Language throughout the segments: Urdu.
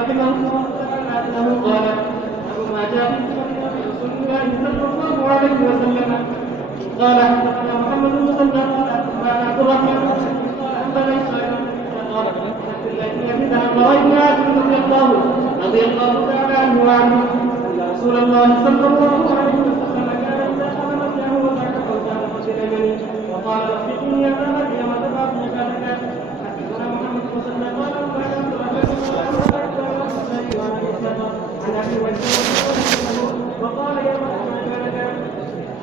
رحمه الله تعالى انه قال ابو ما جاء في سنه رسول الله صلى الله عليه وسلم قال حدثنا محمد بن مسلم قال اخبرنا عبد الرحمن قال انبانا اسرائيل قال عبد الله بن ابي ذر رضي الله تعالى عنه وعنه ان رسول الله صلى الله عليه وسلم كان اذا قام مسجده وضعك فوزان رجل يمني وقال رفقني يا ابا مريم تبعث مكانك. حدثنا محمد بن مسلم قال انبانا عبد الرحمن عن ابي وقال يا مكانك.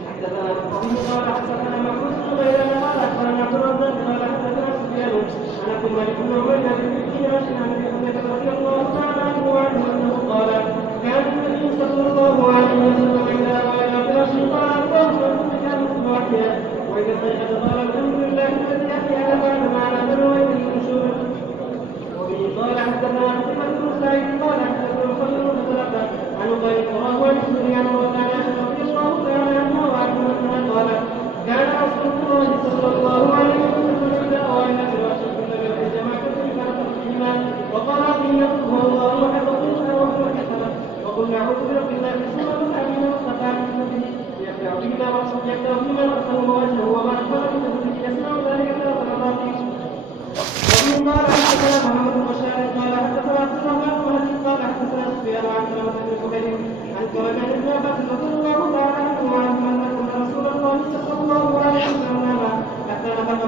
حدثنا الطبيب قال حدثنا محمود بن غيلان قال اخبرنا عبد الرزاق قال حدثنا سفيان عن عبد الملك بن عبيد بن كياس عن ابي هريره رضي الله تعالى عنه وعنه انه قال كان النبي صلى الله عليه وسلم اذا راى فراشه قال اللهم انت كان واحدا واذا استيقظ قال الحمد لله الذي احيانا بعد ما نزل واليه النشور. وبه قال حدثنا محمد بن سعيد قال حدثنا محمد بن سلمة عن ابي وهو عن سفيان وكان رضي الله تعالى عنه وعنه قال كان رسول الله صلى الله عليه وسلم اذا اوى الى فراشه كل بيت جماعه فيما وقال فيه هو الله احد وقلنا وهو كسبه وقلنا اعوذ برب الله من شر الامين واصطفى من نفسه يبدا بما رسله وجهه وما اخبر من نفسه يسمع ذلك ثلاث مرات. ومن قال حدثنا محمد بن بشار قال حدثنا عبد الرحمن بن مهدي قال حدثنا سفيان عن سلمة بن جبير عن كرمان بن عباس رضي الله تعالى عنه وعنه ان رسول الله صلى الله عليه وسلم نام حتى نفخ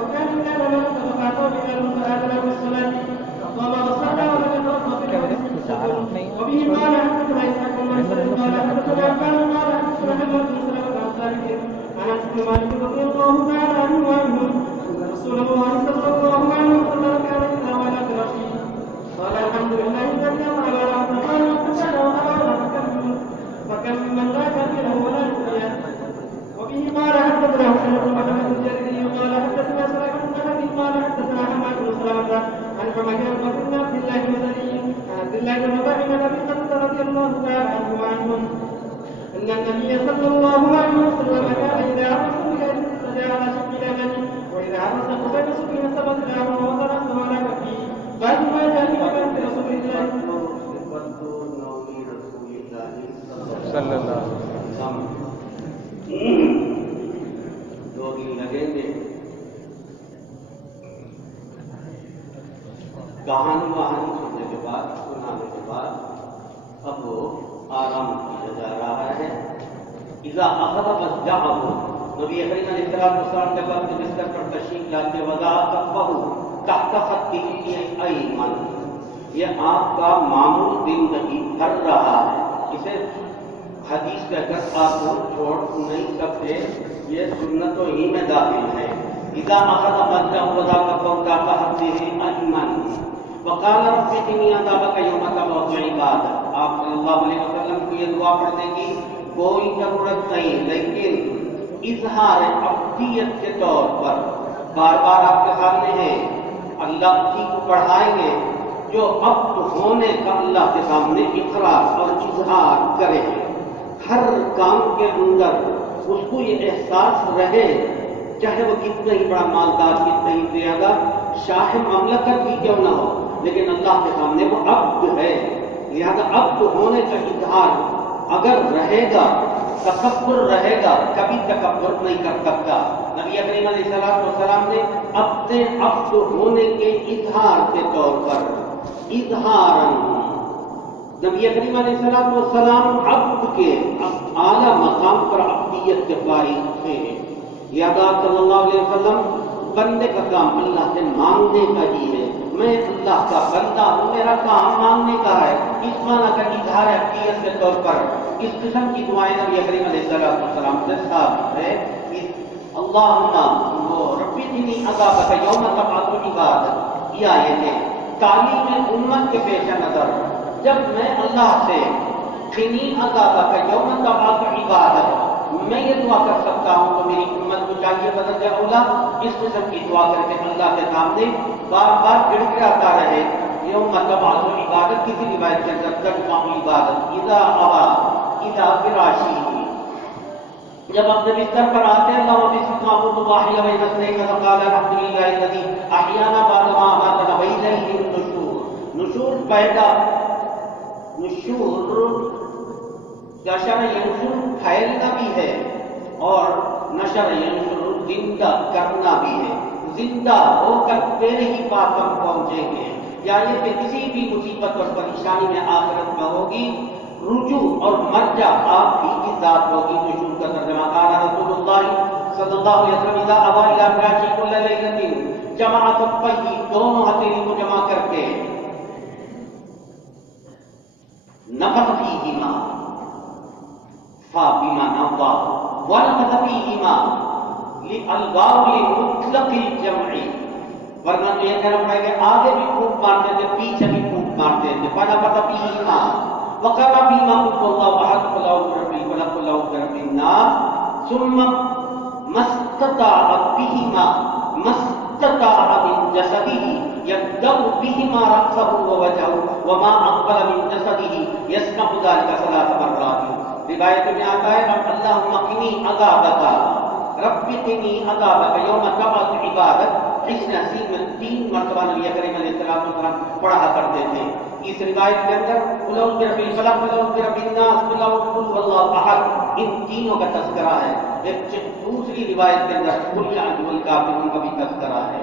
وكان ما اتفق طبيعا فآذن بالصلاة فقام وصلى ولم يتوضأ في وبه قال حدثنا اسحاق بن منصور قال حدثنا عبان قال حدثنا حماد بن سلمة عن ثابت عن انس بن مالك رضي الله تعالى عنه وعنه ان رسول الله صلى الله عليه وسلم كان اذا وعى فراشه قال الحمد لله الذي اطعمنا وسقانا وكسانا وامرنا فكم من لا كافره ولا يؤذيه. وبه قال حدثنا حسين بن محمد الجريري قال حدثنا سليمان بن ابي قال حدثنا حماد بن سلمة عن حماد بن عبد الله المدني عن عبد الله بن رباح بن ابي قتادة رضي الله تعالى عنه وعنهم ان النبي صلى الله عليه وسلم كان اذا عرس بكائن استدعى على شق اليمن واذا عرس قبيل سكين سبت له وترسم على كفه قال ما جاء في مكان رسول الله صلی اللہ علیہ وسلم. دو دن لگیں گے کہانی سننے کے بعد سنانے کے بعد اب وہ آرام کیا جا رہا ہے. اذا اخذ مسجعه نبی کریم علیہ السلام کے بعد بستر پر تشریف لاتے وضع کفہ تحت خطه الایمن. یہ آپ کا معمول زندگی کر رہا ہے. اسے حدیث کہہ کر آپ کو چھوڑ نہیں سکتے, یہ سنتوں ہی میں داخل ہے. اذا اخذ مسجعه وضع کفہ تحت خطه الایمن وقال رب انی عذابک یوم تبعث عبادک. آپ صلی اللہ علیہ وسلم کو یہ دعا پڑھنے کی کوئی ضرورت نہیں, لیکن اظہار عبدیت کے طور پر بار بار آپ کے سامنے ہے. اللہ کی کو پڑھائیں گے جو عبد ہونے کا اللہ کے سامنے اقرار اور اظہار کرے. ہر کام کے اندر اس کو یہ احساس رہے, چاہے وہ کتنا ہی بڑا مالدار, کتنا ہی زیادہ شاہ مملکت بھی کیوں نہ ہو, لیکن اللہ کے سامنے وہ عبد ہے. لہذا عبد ہونے کا اظہار اگر رہے گا, تکبر رہے گا, کبھی تکبر نہیں کر سکتا. نبی کریم علیہ السلام نے اپنے عبد ہونے کے اظہار کے طور پر اظہاراً نبی کریم علیہ السلام عبد کے اعلیٰ مقام پر عبدیت کے فارغ تھے. لہذا صلی اللہ علیہ وسلم بندے کا کام اللہ سے مانگنے کا ہی ہے. میں اللہ کا بندہ ہوں, میرا کام مانگنے کا ہے. اس معنی کا اظہار عبدیت کے طور پر اس قسم کی دعائیں نبی کریم علیہ السلام سے ثابت ہے. اللہم ربی انی عذابک یوم تبعث عبادک. یہ آیتیں تعلیم امت کے پیش نظر جب میں اللہ سے قنی عذابک یوم تبعث عبادک میں یہ دعا کر سکتا ہوں تو میری امت کو چاہیے بدل اولا اس قسم کی دعا کر کے اللہ کے سامنے بار بار گڑ گڑاتا رہے. یوم تبعث عبادت کسی روایت کے اندر تجمع عبادت اذا اوا اذا فراشی, جب اپنے بستر پر آتے ہیں اللہ بسم الله واحيا بين اثنين فقال الحمد لله الذي احيانا بعد ما اماتنا واليه النشور. نشور پیدا، نشور نشر ینشر پھیلنا بھی ہے اور نشر ینشر زندہ کرنا بھی ہے. زندہ ہو کر تیرے ہی پاس ہم پہنچیں گے، یعنی کہ کسی بھی مصیبت اور پریشانی میں آخرت میں ہوگی رجوع اور مرجع آپ ہی کی ذات ہوگی. نشور کا ترجمہ قال رسول اللہ صلی اللہ علیہ وسلم اذا ابا الى فراشه كل ليله جمع كفيه، دونوں ہتھیلی کو جمع کر کے نفخ فیہما، فا بمعنی واو، ونفخ فیہما الواو لمطلق الجمع، ورنہ تو یہ کہنا پڑے گا آگے بھی پھونک مارتے تھے پیچھے بھی پھونک مارتے تھے. فنفخ فیہما وقال فیما قل اللہ احد قل اعوذ برب الفلق قل اعوذ برب الناس ثم مستطاع بهما مستطاع من جسده يبدأ بهما رأسه ووجهه وما أقبل من جسده يصنع ذلك 3 مرات. روایت میں آتا ہے اللهم قنی عذابك رب قنی عذابك یوم تبعث عبادك. اس نصیب میں 3 مرتبہ نبی کریم علیہ السلام پڑھا کرتے تھے. اس روایت کے اندر قل اعوذ برب الفلق قل اعوذ برب الناس قل اعوذ باللہ احد، ان تینوں کا تذکرہ ہے. ایک دوسری روایت کے اندر قل یا ایھا الکافرون کا بھی تذکرہ ہے.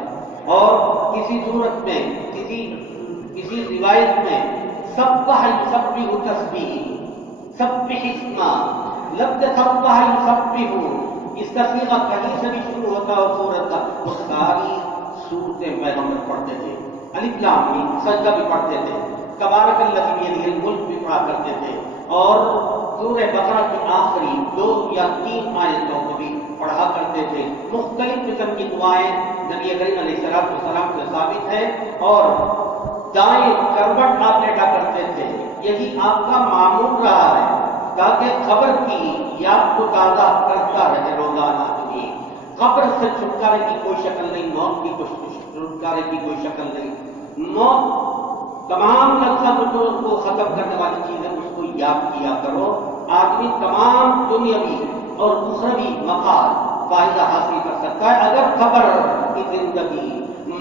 اور کسی صورت میں کسی روایت میں سبح یسبح تسبیح، سبح اسما، لفظ سبح یسبح اس کا صیغہ کہیں سے بھی شروع ہوتا ہے اور صورت کا وہ ساری صورتیں پیغمبر پڑھتے تھے. الف لام میم سجدہ بھی پڑھتے تھے، تبارک الذی بیدہ الملک بھی پڑھا کرتے تھے، اور سورہ بقرہ کی آخری 2 یا 3 آیتوں کو بھی پڑھا کرتے تھے. مختلف قسم کی دعائیں نبی کریم علیہ السلام سے ثابت ہے. اور دائیں کروٹ آپ لیٹا کرتے تھے، یہی آپ کا معمول رہا ہے تاکہ قبر کی یاد کو تازہ کرتا رہے روزانہ. قبر سے چھٹکارے کی کوئی شکل نہیں، موت کی چھٹکارے کی کوئی شکل نہیں. موت تمام لفظوں کو ختم کرنے والی چیز ہے، اس کو یاد کیا کرو. آدمی تمام دنیاوی اور اخروی مفاد فائدہ حاصل کر سکتا ہے اگر قبر کی زندگی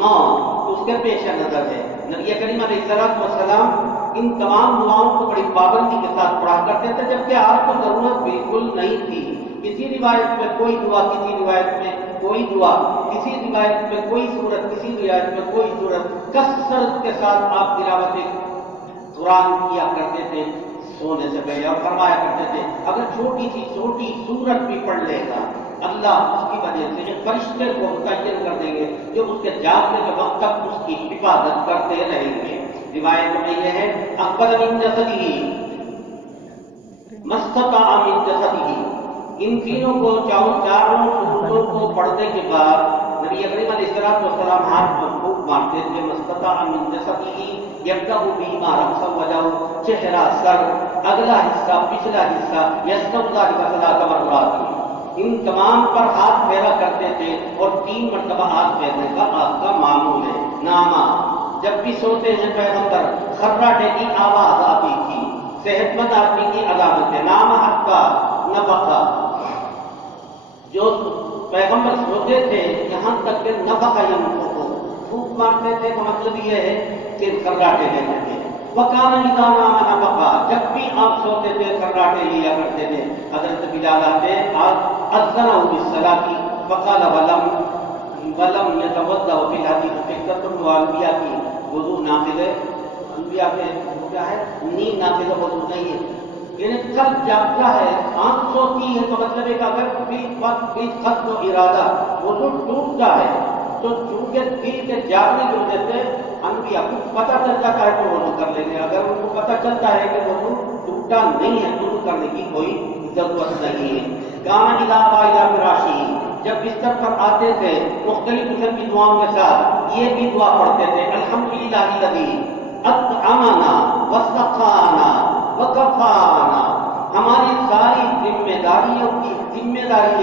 موت اس کے پیش نظر ہے. نبی کریم علیہ السلام ان تمام دعاؤں کو بڑی پابندی کے ساتھ پڑھا کرتے تھے، جبکہ آپ کو ضرورت بالکل نہیں تھی. کسی روایت میں کوئی دعا، کسی روایت میں کوئی دعا، کسی روایت میں کوئی صورت، کسی روایت میں کوئی صورت. کثرت کے ساتھ آپ تلاوت قرآن کیا کرتے تھے سونے سے پہلے، اور فرمایا کرتے تھے اگر چھوٹی سی چھوٹی صورت بھی پڑھ لے گا اللہ اس کی وجہ سے ایک فرشتے کو متعین کر دیں گے جو اس کے جاگنے کے وقت تک اس کی حفاظت کرتے رہیں گے. روایت میں یہ ہے اقبل من جسدہ مستطاع من جسدہ. ان تینوں کو چاروں صورتوں کو پڑھنے کے بعد نبی کریم علیہ السلام ہاتھ کو پھونک مارتے تھے. مستطاع من جسدہ یبدأ بما رأسه وجهه، چہرہ، سر، اگلا حصہ، پچھلا حصہ، یصنع ذلك 3 مرات. ان تمام پر ہاتھ پھیرا کرتے تھے اور 3 مرتبہ ہاتھ پھیرنے کا آپ کا معمول ہے. نامہ جب بھی سوتے ہیں پیغمبر خراٹے کی آواز آتی تھی، صحت مند آدمی کی علامت ہے. نامہ حقا نفقہ، جو پیغمبر سوتے تھے یہاں تک کہ نفقہ ینفخ پھونک مارتے تھے کا مطلب یہ ہے کہ خراٹے لیتے تھے. وکان اذا نام نفقہ، جب بھی آپ سوتے تھے خراٹے لیا کرتے تھے. حضرت بلال آتے اذنہ بالصلاۃ فقال ولم يتوضا في الحديث فكرة الانبیاء کی وضو ناقض ہے. انبیاء کے وہ کیا ہے نیند ناقض وضو نہیں ہے. یعنی قلب جاگتا ہے، آنکھ سوتی ہے تو مطلب ہے کہ اگر بھی قصد و ارادہ وضو ٹوٹتا ہے تو چونکہ دل کے جاگنے کی وجہ سے انبیاء کو پتہ چل جاتا ہے تو وضو کر لیں گے. اگر ان کو پتہ چلتا ہے کہ وضو ٹوٹا نہیں ہے تو وضو کرنے کی کوئی ضرورت نہیں ہے. کان اذا آوى الى فراشه، جب بستر پر آتے تھے مختلف قسم کی دعاؤں کے ساتھ یہ بھی دعا پڑھتے تھے الحمدللہ الذی اطعمنا وسقانا وکفانا. ہماری ساری ذمہ داری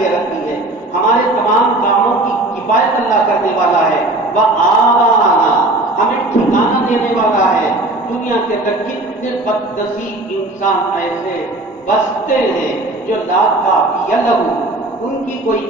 یہ رکھتی ہے، ہمارے تمام کاموں کی کفایت اللہ کرنے والا ہے. وآوانا، ہمیں ٹھکانہ دینے والا ہے. دنیا کے اندر کتنے بدنصیب انسان ایسے بستے ہیں جو لا کافی لہو ان کی کوئی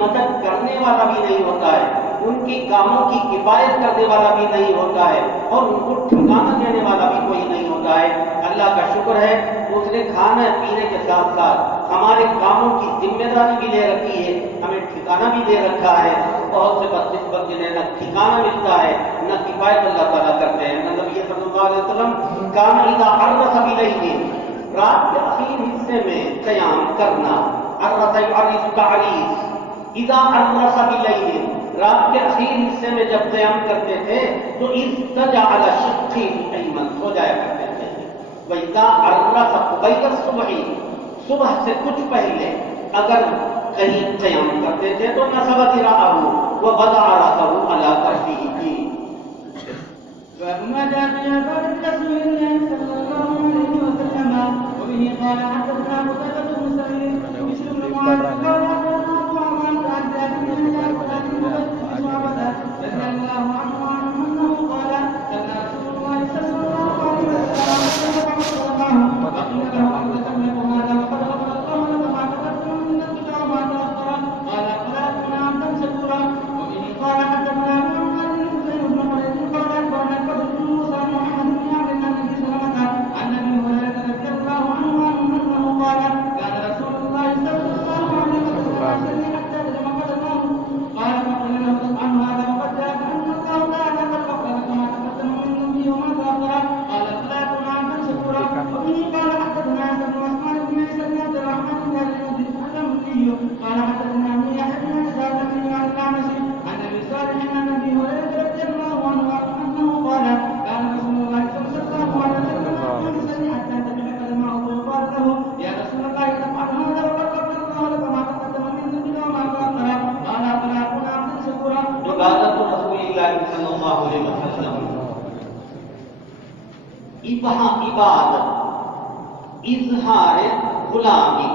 مدد کرنے والا بھی نہیں ہوتا ہے، ان کی کاموں کی کفایت کرنے والا بھی نہیں ہوتا ہے، اور ان کو ٹھکانہ دینے والا بھی کوئی نہیں ہوتا ہے۔ اللہ کا شکر ہے اس نے کھانے پینے کے ساتھ ساتھ ہمارے کاموں کی ذمہ داری بھی لے رکھی ہے، ہمیں ٹھکانہ بھی دے رکھا ہے۔ بہت سے بدقسمت جنہیں نہ ٹھکانہ ملتا ہے نہ کفایت اللہ تعالیٰ کرتے ہیں۔ نبی صلی اللہ علیہ وسلم کان اذا عرس بلیل، رات کے آخری حصے میں قیام کرنا، عرس یعرس تعریس، اذا عرس بلیل، رات کے آخری حصے میں جب قیام کرتے تھے تو اضطجع علی شقہ الایمن، سو جایا کرتے تھے۔ وَإِذَا عَرَّسَ قُبَيْلَ الصُّبْحِ، صبح سے کچھ پہلے اگر کہیں قیام کرتے تھے تو نصب ذراعہ ووضع رأسه على كفه۔ وما جاء في عبادة رسول الله صلى الله عليه وسلم وبه قال حدثنا قتيبة بن سعيد بشر بن معاذ قال أخبرنا أبو عمرو عن زياد بن هلال عن مبارك بن شعبة رضي الله عنه أنه قال كان رسول الله صلى الله عليه وسلم وقيل له أن تملك هذا وقد غفر الله لك ما تقدم من ذنبك وما تأخر قال فلا أكون عبدا شكورا وبه قال حدثنا محمد بن حسين بن خالد قال أخبرنا الفضل بن موسى محمد بن عبد الله بن سلمة عن أبي هريرة رضي الله عنه أنه قال كان رسول الله صلى الله عليه وسلم يصلي حتى يلم قدمه قال فقيل له افعل هذا وقد جاءك أن الله تعالى قد غفر لك ما تقدم من ذنبه وما تأخر قال فلا أكون عبدا شكورا وبه قال حدثنا عيسى بن عثمان بن عيسى بن عبد الرحمن بن الذي قال حدثنا ابن يحيى بن عيسى عن الأعمش عن أبي صالح عن أبي هريرة رضي الله عنه أنه قال كان رسول الله صلى الله عليه وسلم يصلي حتى تبلغ قدمه ويقال له يا رسول الله تفعل هذا وقد غفر الله لك ما تقدم من ذنبك وما تأخر قال فلا أكون عبدا شكورا عبادت رسول اللہ صلی اللہ علیہ وسلم، عبادت اظہار غلامی،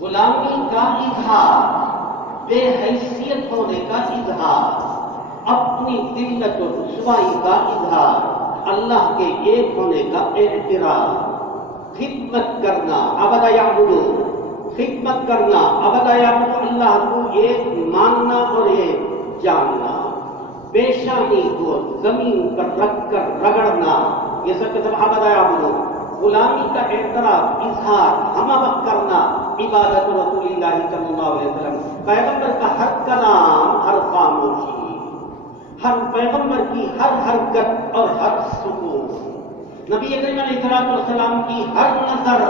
غلامی کا اظہار، بے حیثیت ہونے کا اظہار، اپنی ذلت و رسوائی کا اظہار، اللہ کے ایک ہونے کا اعتراف، خدمت کرنا، عبد یعبد، خدمت کرنا، عبد یعبد، اللہ کو ایک ماننا اور ایک جاننا، پیشانی کو زمین پر رکھ کر رگڑنا، یہ سب کے سب عبد یعبد، غلامی کا اعتراف، اظہار، ہمہ وقت کرنا، عبادت رسول اللہ صلی اللہ علیہ وسلم۔ پیغمبر کا ہر کلام، ہر خاموشی، ہر پیغمبر کی ہر حرکت اور ہر سکون، نبی کریم علیہ السلام کی ہر نظر،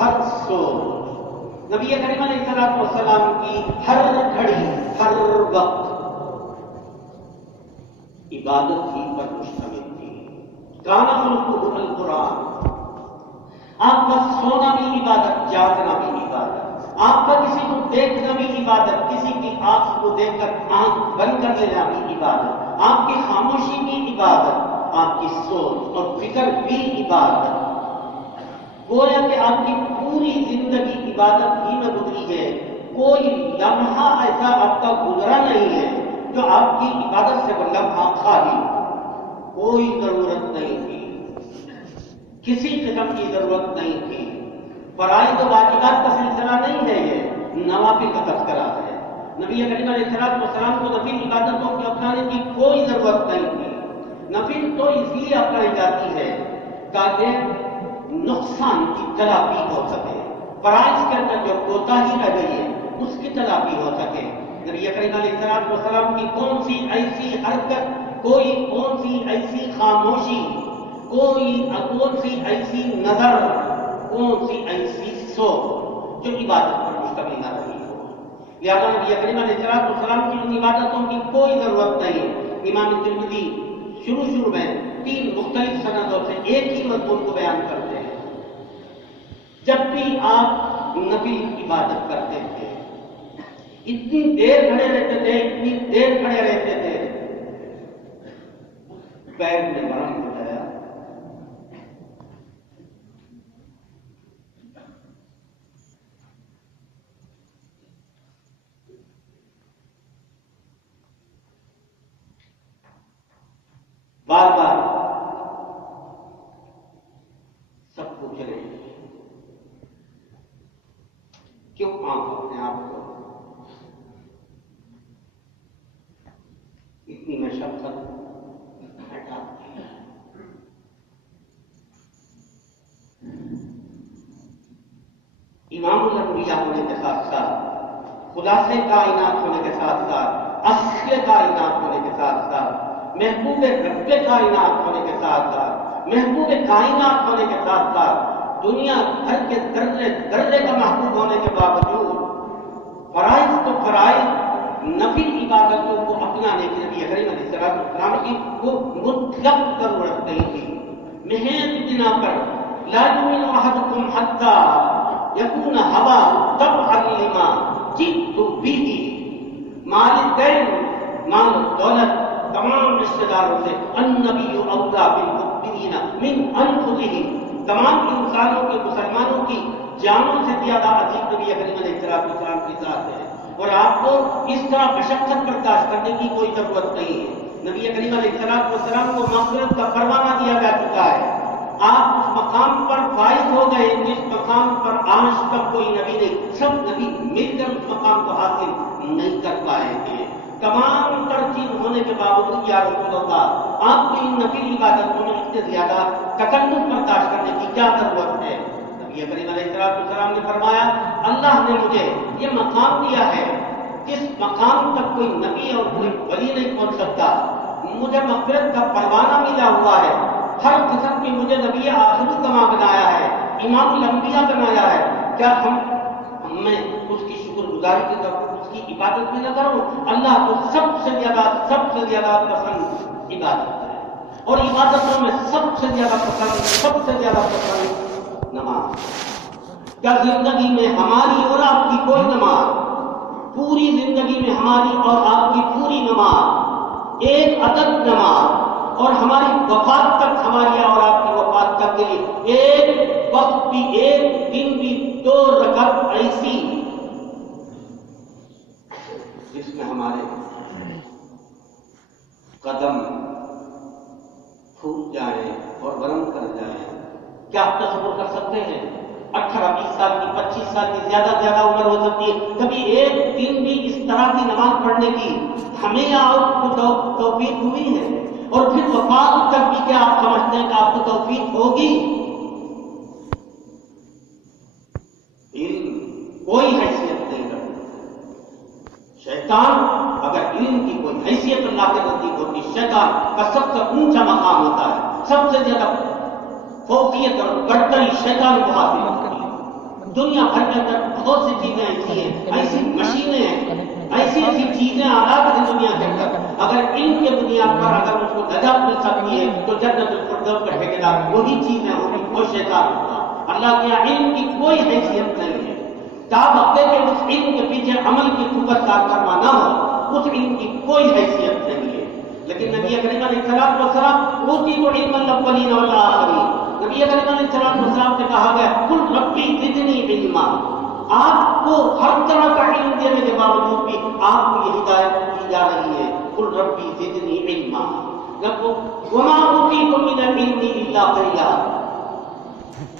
ہر سوچ، نبی کریم علیہ السلام کی ہر گھڑی، ہر وقت عبادت ہی پر مشتمل تھی۔ کانا خلقہ القرآن، آپ کا سونا بھی عبادت، جاگنا بھی عبادت، آپ کا کسی کو دیکھنا بھی عبادت، کسی کی آنکھ کو دیکھ کر آنکھ بند کر لینا بھی عبادت، آپ کی خاموشی بھی عبادت، آپ کی سوچ اور فکر بھی عبادت۔ گویا کہ آپ کی پوری زندگی عبادت ہی میں گزری ہے، کوئی لمحہ ایسا آپ کا گزرا نہیں ہے جو آپ کی عبادت سے وہ لمحہ خالی، کوئی ضرورت نہیں تھی، کسی قسم کی ضرورت نہیں تھی، فرائض و واجبات کا سلسلہ نہیں ہے، یہ نوافل کا تذکرہ ہے۔ نبی کریم علیہ السلام کو نفل عبادتوں کو اپنانے کی کوئی ضرورت نہیں تھی۔ نفل تو اس لیے اپنائی جاتی ہے تاکہ نقصان کی تلافی ہو سکے، فرائض کے اندر جو کوتاہی رہ گئی ہے اس کی تلافی ہو سکے۔ نبی کریم علیہ السلام کی کون سی ایسی حرکت، کوئی کون سی ایسی خاموشی، کون سی ایسی نظر، کون سی ایسی سوچ جو عبادت پر مشتمل نہ رہی ہو۔ لہٰذا نبی کریم علیہ السلام کی ان عبادتوں کی کوئی ضرورت نہیں۔ امام ترمذی شروع میں 3 مختلف سندوں سے ایک ہی مضمون کو بیان کرتے ہیں۔ جب بھی آپ نفل عبادت کرتے تھے، اتنی دیر کھڑے رہتے تھے، اتنی دیر کھڑے رہتے تھے، پیر میں مرم ہو گیا، بار بار سب پوچھ رہے ہیں کیوں آپ اپنے آپ امام الانبیاء ہونے کے ساتھ ساتھ، خلاصے کائنات ہونے کے ساتھ ساتھ، اصل کائنات ہونے کے ساتھ ساتھ، محبوب رب کائنات ہونے کے ساتھ ساتھ، محبوب کائنات ہونے کے ساتھ ساتھ، دنیا بھر کے درجے درجے کا محبوب ہونے کے باوجود فرائض تو فرائض، نفل عبادتوں کو اپنانے کی نبی کریم علیہ السلام کی وہ مطلق ضرورت نہیں تھی۔ محض بنا پر لا یؤمن احدکم حتی یکون هواه تبعا لما جئت به، مال الدین، مال دولت، تمام رشتہ داروں سے النبی اولیٰ بالمؤمنین من انفسہم، تمام انسانوں کے مسلمانوں کی جانوں سے زیادہ عزیز نبی کریم علیہ السلام کی ذات ہے، اور آپ کو اس طرح مشقت برداشت کرنے کی کوئی ضرورت نہیں ہے۔ نبی کریم علیہ السلام کو مغفرت کا پروانہ دیا جا چکا ہے، آپ اس مقام پر فائز ہو گئے جس مقام پر آج تک کوئی نبی نہیں، سب نبی مل کر اس مقام کو حاصل نہیں کر پائے گے۔ تمام ترتیب ہونے کے باوجود یا رسول اللہ، آپ کو ان نفلی عبادتوں میں اتنے زیادہ تکلف برداشت کرنے کی کیا ضرورت ہے؟ نبی کریم علیہ السلام نے فرمایا اللہ نے مجھے یہ مقام دیا ہے جس مقام تک کوئی نبی اور کوئی ولی نہیں پہنچ سکتا، مجھے مغفرت کا پروانہ ملا ہوا ہے، ہر قسم کی مجھے نبی آخری کما بنایا ہے، امام الانبیاء بنایا ہے، کیا میں اس کی شکر گزاری کی طرف اس کی عبادت بھی نہ کروں؟ اللہ کو سب سے زیادہ پسند عبادت ہے، اور عبادتوں میں سب سے زیادہ پسند نماز۔ کیا زندگی میں ہماری اور آپ کی کوئی نماز، پوری زندگی میں ہماری اور آپ کی پوری نماز، ایک عدد نماز، اور ہماری وفات تک، ہماری اور آپ کی وفات تک کے لیے ایک وقت بھی، ایک دن بھی 2 رکعت ایسی جس میں ہمارے قدم پھوٹ جائیں اور ورم کر جائیں، کیا آپ تصور کر سکتے ہیں؟ 18-20 سال کی، 25 سال کی زیادہ عمر ہو سکتی ہے، کبھی ایک دن بھی اس طرح کی نماز پڑھنے کی ہمیں یا آپ کو توفیق ہوئی ہے؟ اور پھر وفات تک بھی کیا آپ سمجھتے ہیں کہ آپ کو توفیق ہوگی؟ علم کوئی حیثیت نہیں رکھتا۔ شیطان اگر علم کی کوئی حیثیت اللہ کے نزدیک ہوتی، شیطان کا سب سے اونچا مقام ہوتا ہے، سب سے زیادہ فوقیت اور برتری شیطان کو حاصل ہوتی ہے۔ دنیا بھر کے اندر بہت سی چیزیں ایسی ہیں، ایسی مشینیں ہیں، ایسی چیزیں آلات ہیں دنیا کے اندر، اگر علم کے بنیاد پر اگر اس کو نجات مل سکتی ہے تو جنت الفردوس کا ٹھیکیدار وہی چیزیں ہوگی، وہ شیطان ہوگا۔ اللہ کے علم کی کوئی حیثیت نہیں ہے، تاوقت کہ اس علم کے پیچھے عمل کی قوت کارفرما نہ ہو، اس علم کی کوئی حیثیت نہیں ہے۔ لیکن نبی کریم علیہ السلام اوتیت علم الاولین والآخرین، نبی کریم علیہ السلام سے کہا گیا قل ربی زدنی علما، آپ کو ہر طرح کا علم دینے کے باوجود بھی آپ کو یہ ہدایت دی جا رہی ہے قل ربی زدنی علما، وما اوتیتم من العلم الا قلیلا۔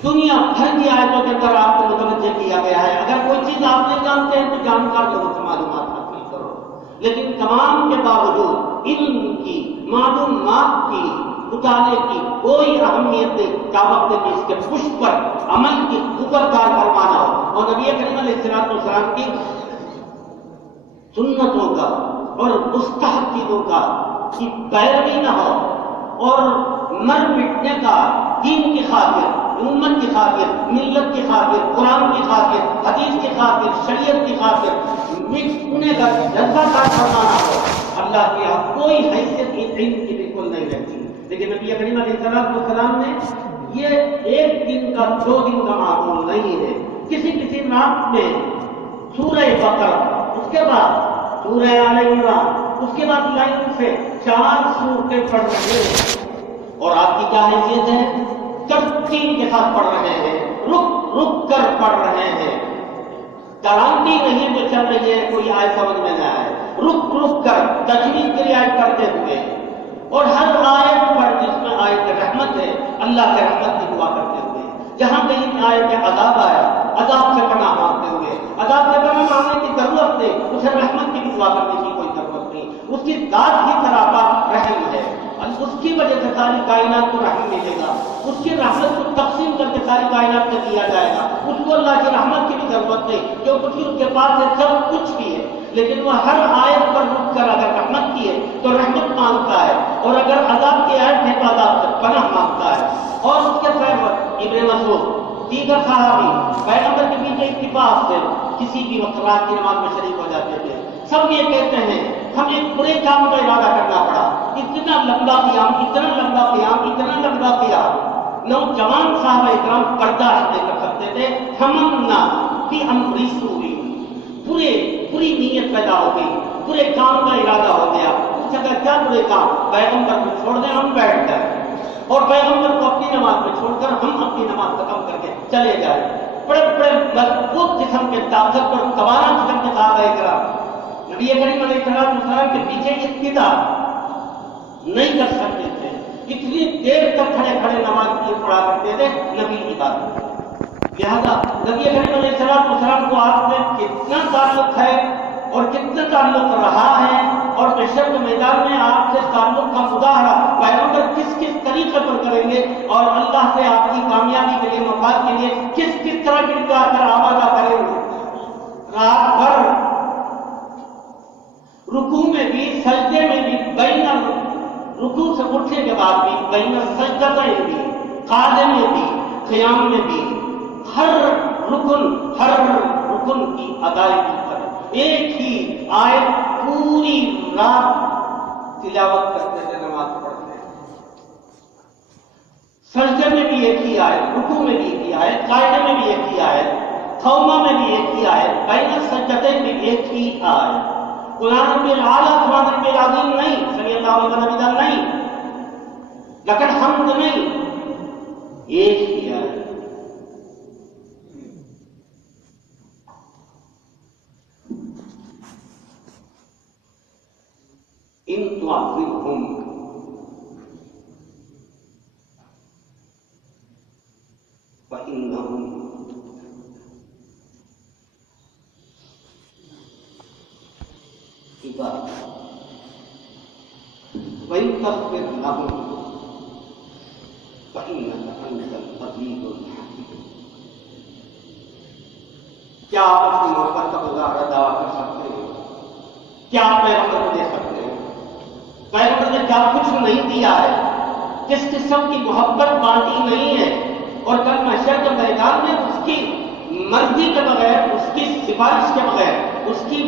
دنیا بھر کی آیتوں کے اندر آپ کو متوجہ کیا گیا ہے، اگر کوئی چیز آپ نہیں جانتے ہیں تو جان کر لوگوں سے معلومات حاصل کرو، لیکن تمام کے باوجود علم کی، معلومات کی، مطالعے کی کوئی اہمیت نہیں، تاوقت کہ اس کے پشت پر عمل کی قوت کار فرمانا ہو، اور نبی کریم علیہ السلام کی سنتوں کا اور مستحب چیزوں کا کی پیروی نہ ہو، اور مر مٹنے کا دین کی خاطر، امت کی خاطر، ملت کی خاطر، قرآن کی خاطر، حدیث کی خاطر، شریعت کی خاطر مٹنے کا جذبہ کار فرمانا ہو، اللہ کی یہاں کوئی حیثیت علم کی بالکل نہیں رہتی۔ لیکن نبی کریم علیہ السلام نے یہ ایک دن کا 2 دن کا معمول نہیں ہے، کسی رات میں سورہ بقرہ، اس کے بعد سورہ آل عمران، اس کے بعد لائن سے 4 سورتیں پڑھ رہے ہیں، اور آپ کی کیا حیثیت ہے؟ ترتیب کے ساتھ پڑھ رہے ہیں، رک کر پڑھ رہے ہیں، گارنٹی نہیں جو چل رہی ہے کوئی آیت سمجھ میں نہ آئے، رک کر تجوید کی رعایت کرتے ہوئے، اور ہر آیت پر جس میں آیت رحمت ہے اللہ کے رحمت کی دعا کرتے ہوئے، جہاں کہیں آیت عذاب آیا عذاب سے پناہ مانگتے ہوئے، عذاب سے پناہ مانگنے کی ضرورت نہیں، اسے رحمت کی دعا کرنے کی کوئی ضرورت نہیں، اس کی ذات ہی طرح کا رحم ہے۔ اس کی وجہ سے ساری کائنات کو رحم ملے گا، اس کی رحمت کو تقسیم کر کے ساری کائنات کو دیا جائے گا. اس کو اللہ کی رحمت کی بھی ضرورت نہیں، کیونکہ اس کے پاس ہے سب کچھ بھی ہے، لیکن وہ ہر آیت پر رک کر اگر رحمت کی ہے تو رحمت مانگتا ہے، اور اگر عذاب کی آیت ہے تو عذاب سے پناہ مانگتا ہے. اور اس کے ساتھ ابن مسعود دیگر صحابی پیغمبر کے پیچھے اتفاق سے کسی بھی وقت رات کی نماز میں شریک ہو جاتے تھے. سب یہ کہتے ہیں ہمیں برے کام کا ارادہ کرنا پڑا، اتنا لمبا قیام، اتنا لمبا قیام، اتنا لمبا قیام. نوجوان صحابہ اکرام برداشت نہیں کر سکتے تھے. ہمنا بھی امری سوری، پوری نیت پیدا ہو گئی، برے کام کا ارادہ ہو گیا. پوچھا گیا کیا برے کام؟ پیغمبر کو چھوڑ دیں ہم بیٹھ کر، اور پیغمبر کو اپنی نماز میں چھوڑ کر ہم اپنی نماز ختم کر کے چلے جائیں. بڑے بڑے مضبوط قسم کے طاقت اور توانا قسم کے صحابہ اکرام نبی کریم علیہ السلام کے پیچھے اقتدا نہیں کر سکتے تھے، اتنی دیر تک کھڑے کھڑے نماز یہ پڑھا کرتے تھے نبی کی بات. لہذا نبی کریم علیہ السلام کو آپ سے کتنا تعلق ہے اور کتنا تعلق رہا ہے، اور بشر کے میدان میں آپ سے تعلق کا مظاہرہ پیغمبر کس کس طریقے پر کریں گے، اور اللہ سے آپ کی کامیابی کے لیے، مفاد کے لیے کس کس طرح کی کر آوازہ کریں گے. رات بھر رکوع میں بھی، سجدے میں بھی، بین رکوع سے اٹھنے کے بعد بھی، بین سجدتین بھی، قعدے میں بھی، قیام میں بھی، ہر رکن کی ادائیگی پر ایک ہی آیت پوری رات تلاوت کرتے تھے، نماز پڑھتے تھے. سجدے میں بھی ایک ہی آیت، رکوع میں بھی ایک ہی آیت، قاعدے میں بھی ایک ہی آیت، خوما میں بھی ایک ہی آیت، بین سجدتین میں بھی ایک ہی آیت. قرآن رب العالیٰ سبحان رب العظیم نہیں، سمی اللہ لمن حمدہ نہیں، لیکن حمد نہیں، ایک ہی آیت. ان تعذبهم فإنهم عباد وإن تغفر لهم فإنك أنت العزيز الحكيم. کیا آپ اپنی محبت کا مظاہرہ دعویٰ کر سکتے ہیں؟ کیا آپ پیغمبر کو دے سکتے ہیں؟ پیغمبر نے کیا کچھ نہیں دیا ہے، کس قسم کی محبت بانٹی نہیں ہے، اور کل محشر کے میدان میں اس کی مرضی کے بغیر، اس کی سفارش کے بغیر، اس کی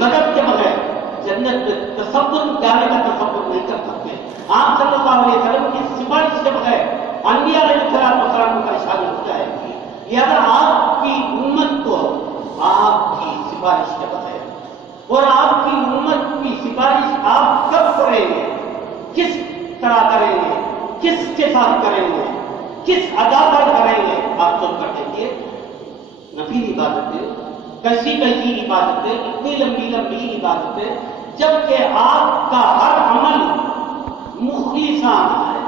مدد کے بغیر جنت میں تصور جانے کا تصور نہیں کر سکتے. آپ صلی اللہ علیہ وسلم کی سفارش کے بغیر انبیاء علیہ السلام کا اشارہ ہو جائے گی. لہذا آپ کی امت کو آپ کی سفارش کے بغیر، اور آپ کی امت کی سفارش آپ کب کریں گے، کس طرح کریں گے، کس کے ساتھ کریں گے، کس ادا پر کریں گے، آپ سوچ کر دیکھیے. نفلی عبادتیں، کیسی عبادتیں، اتنی لمبی عبادتیں، جبکہ آپ کا ہر عمل مخلصانہ ہے.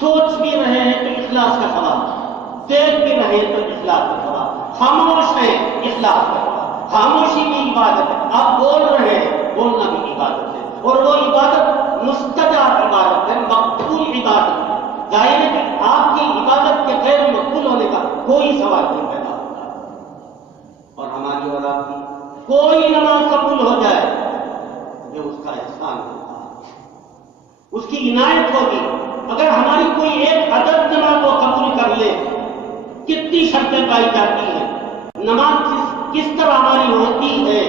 سوچ بھی رہے ہیں تو اخلاص کا ثواب، دیکھ بھی رہے تو اخلاص کا ثواب، خاموش ہے اخلاص کا ثواب. خاموشی بھی عبادت ہے، آپ بول رہے ہیں، بولنا بھی عبادت ہے، اور وہ عبادت مستجاب عبادت ہے، مقبول عبادت ہے. ظاہر ہے کہ آپ کی عبادت کے غیر مقبول ہونے کا کوئی سوال نہیں پیدا ہوتا. اور ہماری اور آپ کی کوئی نماز قبول ہو جائے یہ اس کا احسان ہوگا، اس کی عنایت ہوگی. اگر ہماری کوئی ایک عدد نماز کو قبول کر لے، کتنی شرطیں پائی جاتی ہیں، نماز کس طرح ہماری ہوتی ہے،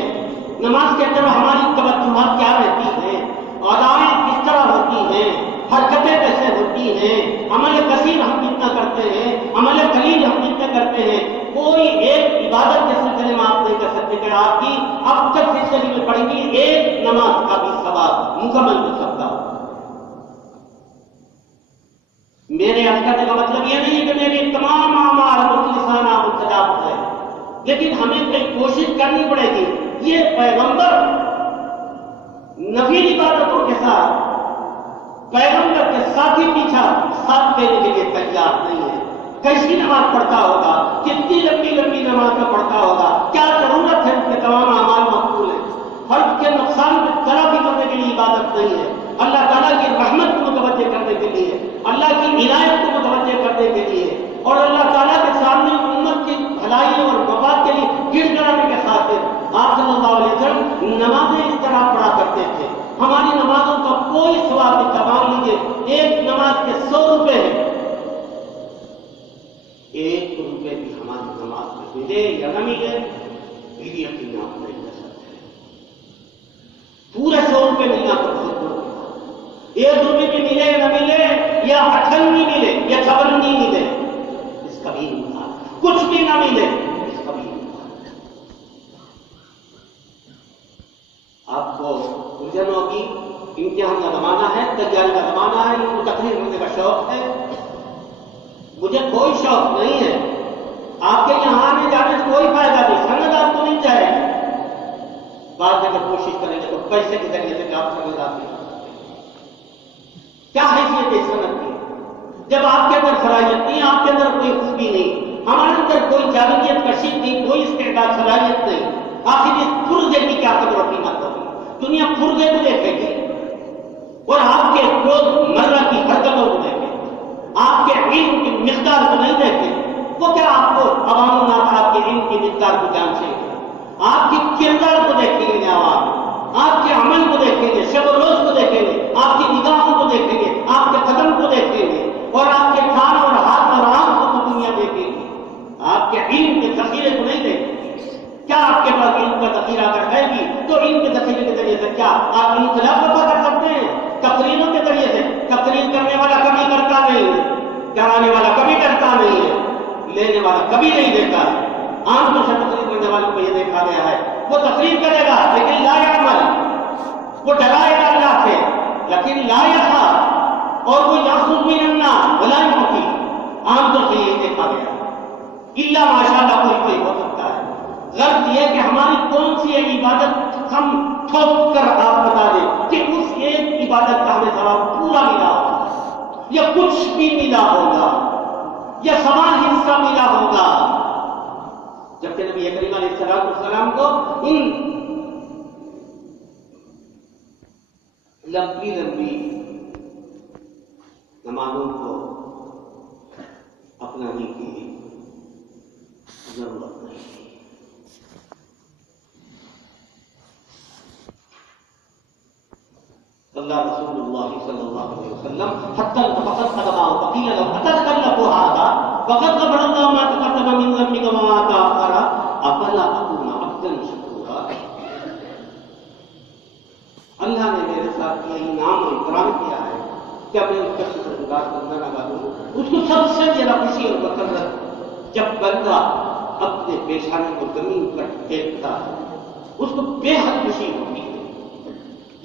نماز کے اندر ہماری توجہات کیا رہتی ہیں، ادائیں کس طرح ہوتی ہیں، حرکتیں کیسے ہوتی ہیں، عمل کثیر ہم کتنا کرتے ہیں، عمل قلیل ہم کتنا کرتے ہیں. کوئی ایک عبادت کے سلسلے میں آپ نہیں کر سکتے کہ آپ کی اب تک زندگی میں پڑھی گی ایک نماز کا بھی ثواب مکمل ہو سکتا. میرے عرض کرنے کا مطلب یہ نہیں ہے کہ میرے تمام اعمال مخلصانہ مستجاب ہے، لیکن ہمیں کوئی کوشش کرنی پڑے گی. یہ پیغمبر نفلی عبادتوں کے ساتھ پیغمبر کے ساتھی پیچھا ساتھ دینے کے لیے تیار نہیں ہے. کیسی نماز پڑھتا ہوگا، کتنی لمبی نماز میں پڑھتا ہوگا، کیا ضرورت ہے کہ تمام اعمال مقبول ہیں. فرض کے نقصان میں تلافی کرنے کے لیے عبادت نہیں ہے. اللہ تعالیٰ کی رحمت متوجہ کرنے کے لیے، اللہ کی عنایت کو متوجہ کرنے کے لیے، اور اللہ تعالیٰ کے سامنے امت کی بھلائی اور مفاد کے لیے گر کرانے کے خاطر آپ صلی اللہ علیہ وسلم نمازیں اس طرح پڑھا کرتے تھے۔ ہماری نمازوں کا کوئی ثواب نہیں تھا۔ مان لیجیے ایک نماز کے 100 روپے ہیں، 1 روپے بھی ہماری نماز میں ملے یا نہ ملے میری یقین آپ نہیں کر سکتے۔ پورے 100 روپے ملنا تو بہت بڑا، 1 روپے بھی ملے یا نہ ملے، یا 58 ملے یا 56 ملے، اس کا بھی نہیں، کچھ بھی نہ ملے اس کا بھی نہیں۔ آپ کو الجھن ہوگی، امتحان کا زمانہ ہے، تیاری کا زمانہ ہے، ان کو تقریر ہونے کا شوق ہے۔ مجھے کوئی شوق نہیں ہے، آپ کے یہاں آنے جانے سے کوئی فائدہ نہیں، سند آپ کو نہیں جائے گی۔ بعد میں اگر کوشش کریں گے تو پیسے کے ذریعے سے آپ سند آتے ہیں، کیا حیثیت ہے سند کی؟ جب آپ کے اندر صلاحیت نہیں، آپ کے اندر کوئی خوبی نہیں، ہمارے اندر کوئی جاہلیت کشید نہیں، کوئی استعداد صلاحیت نہیں، آخر اس پرزے کی کیا قدر و قیمت ہوگی؟ دنیا پرزے کو دیکھے گی اور آپ کے روز مرہ کی حرکتوں کو دیکھے، آپ کے علم کی مقدار کو نہیں دیکھے۔ وہ کیا آپ کو عوام الناس آپ کے علم کی مقدار کو جانچیں گے؟ آپ کی کردار کو دیکھیں گے عوام، آپ کے عمل کو دیکھیں گے، شب و روز کو دیکھیں گے، آپ کی نگاہوں کو دیکھیں گے، آپ کے قدم کو دیکھیں گے، اور آپ کے کان اور ہاتھ اور آنکھ کو تو دنیا دیکھے گی، آپ کے علم کے ذخیرے کو نہیں دیکھیں گے۔ کیا آپ کے پاس علم کا ذخیرہ اگر ہے بھی تو علم کے ذخیرے کے ذریعے سے کیا آپ انقلاب برپا کر سکتے ہیں؟ تقریروں کے ذریعے سے؟ تقریر کرنے والا کبھی کرتا نہیں ہے، ڈرانے والا کبھی ڈرتا نہیں ہے، لینے والا کبھی نہیں دیتا ہے۔ آنکھوں سے تقریر کرنے والوں کو یہ دیکھا گیا ہے، وہ تقریر کرے گا لیکن لا یعمل، وہ ڈرائے گا اللہ سے لیکن لا یخاف، اور وہ یاخذ من الناس ولا یعطی، آنکھوں سے یہ دیکھا گیا۔ الا ماشاءاللہ کوئی ہو سکتا ہے۔ غرض یہ کہ ہماری کون سی ایک عبادت ہم ٹھوک کر آپ بتا دیں کہ اس ایک عبادت کا ہمیں ثواب پورا ملا ہوگا، یا کچھ بھی ملا ہوگا، یا سمان حصہ ملا ہوگا۔ جبکہ نبی کریم علیہ السلام کو ان لمبی لمبی نمازوں کو اپنانے کی ضرورت نہیں۔ اللہ رسول اللہ صلی اللہ علیہ وسلم حتی فقط قدمہ وقیل له اتتکلف هذا فقد غفر اللہ ما تقدم من ذنبک وما تأخر افلا اکون عبدا شکورا۔ اللہ نے میرے ساتھ یہ انعام و اکرام کیا ہے کہ میں اس کا شکر گزار بندہ لگا دوں۔ اس کو سب سے زیادہ خوشی اور مسرت جب بندہ اپنے پیشانے کو زمین پر ٹیکتا ہے، اس کو بے حد خوشی ہوتی ہے۔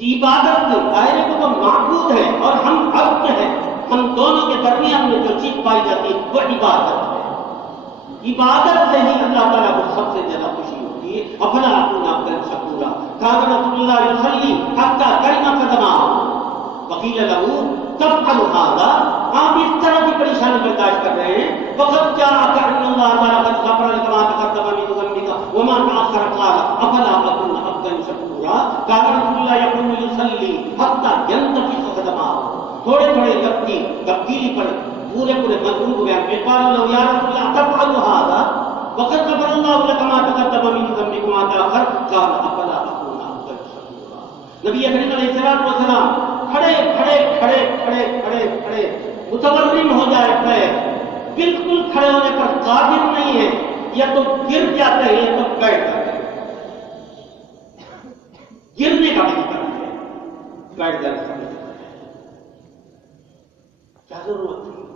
عبادت کے دائرے کو تو معبود ہے اور ہم عبد ہیں، ہم دونوں کے درمیان میں جو چیز پائی جاتی ہے وہ عبادت ہے۔ عبادت سے ہی اللہ تعالیٰ کو سب سے زیادہ خوشی ہوتی ہے۔ افلا اکون عبدا شکورا، کان رسول اللہ یصلی حتی کرم قدمہ وقیل له تفعل هذا، آپ اس طرح کی پریشانی برداشت کر رہے ہیں۔ وقد جاءك ان اللہ تعالیٰ قد غفر لك ما تقدم من ذنبك وما تأخر، قال افلا اکون عبدا شکورا، کان رسول اللہ یقوم یصلی حتی ينتفخ قدماه، تھوڑے تھوڑے تبدیلی پر پورے مضمون کو بیان میں قال له یا رسول اللہ تفعل هذا وقد غفر اللہ لك ما تقدم من ذنبك وما تأخر، قال افلا اکون عبدا شکورا۔ نبی کریم علیہ السلام کھڑے کھڑے کھڑے کھڑے کھڑے کھڑے متورم ہو جائے پیر، بالکل کھڑے ہونے پر قادر نہیں ہے، یا تو گر جاتے ہیں یا تو بیٹھ جاتے ہیں۔ گرنے کا بھی نہیں ہے، بیٹھ جانے کا بھی نہیں ہے۔ کیا ضرورت ہے؟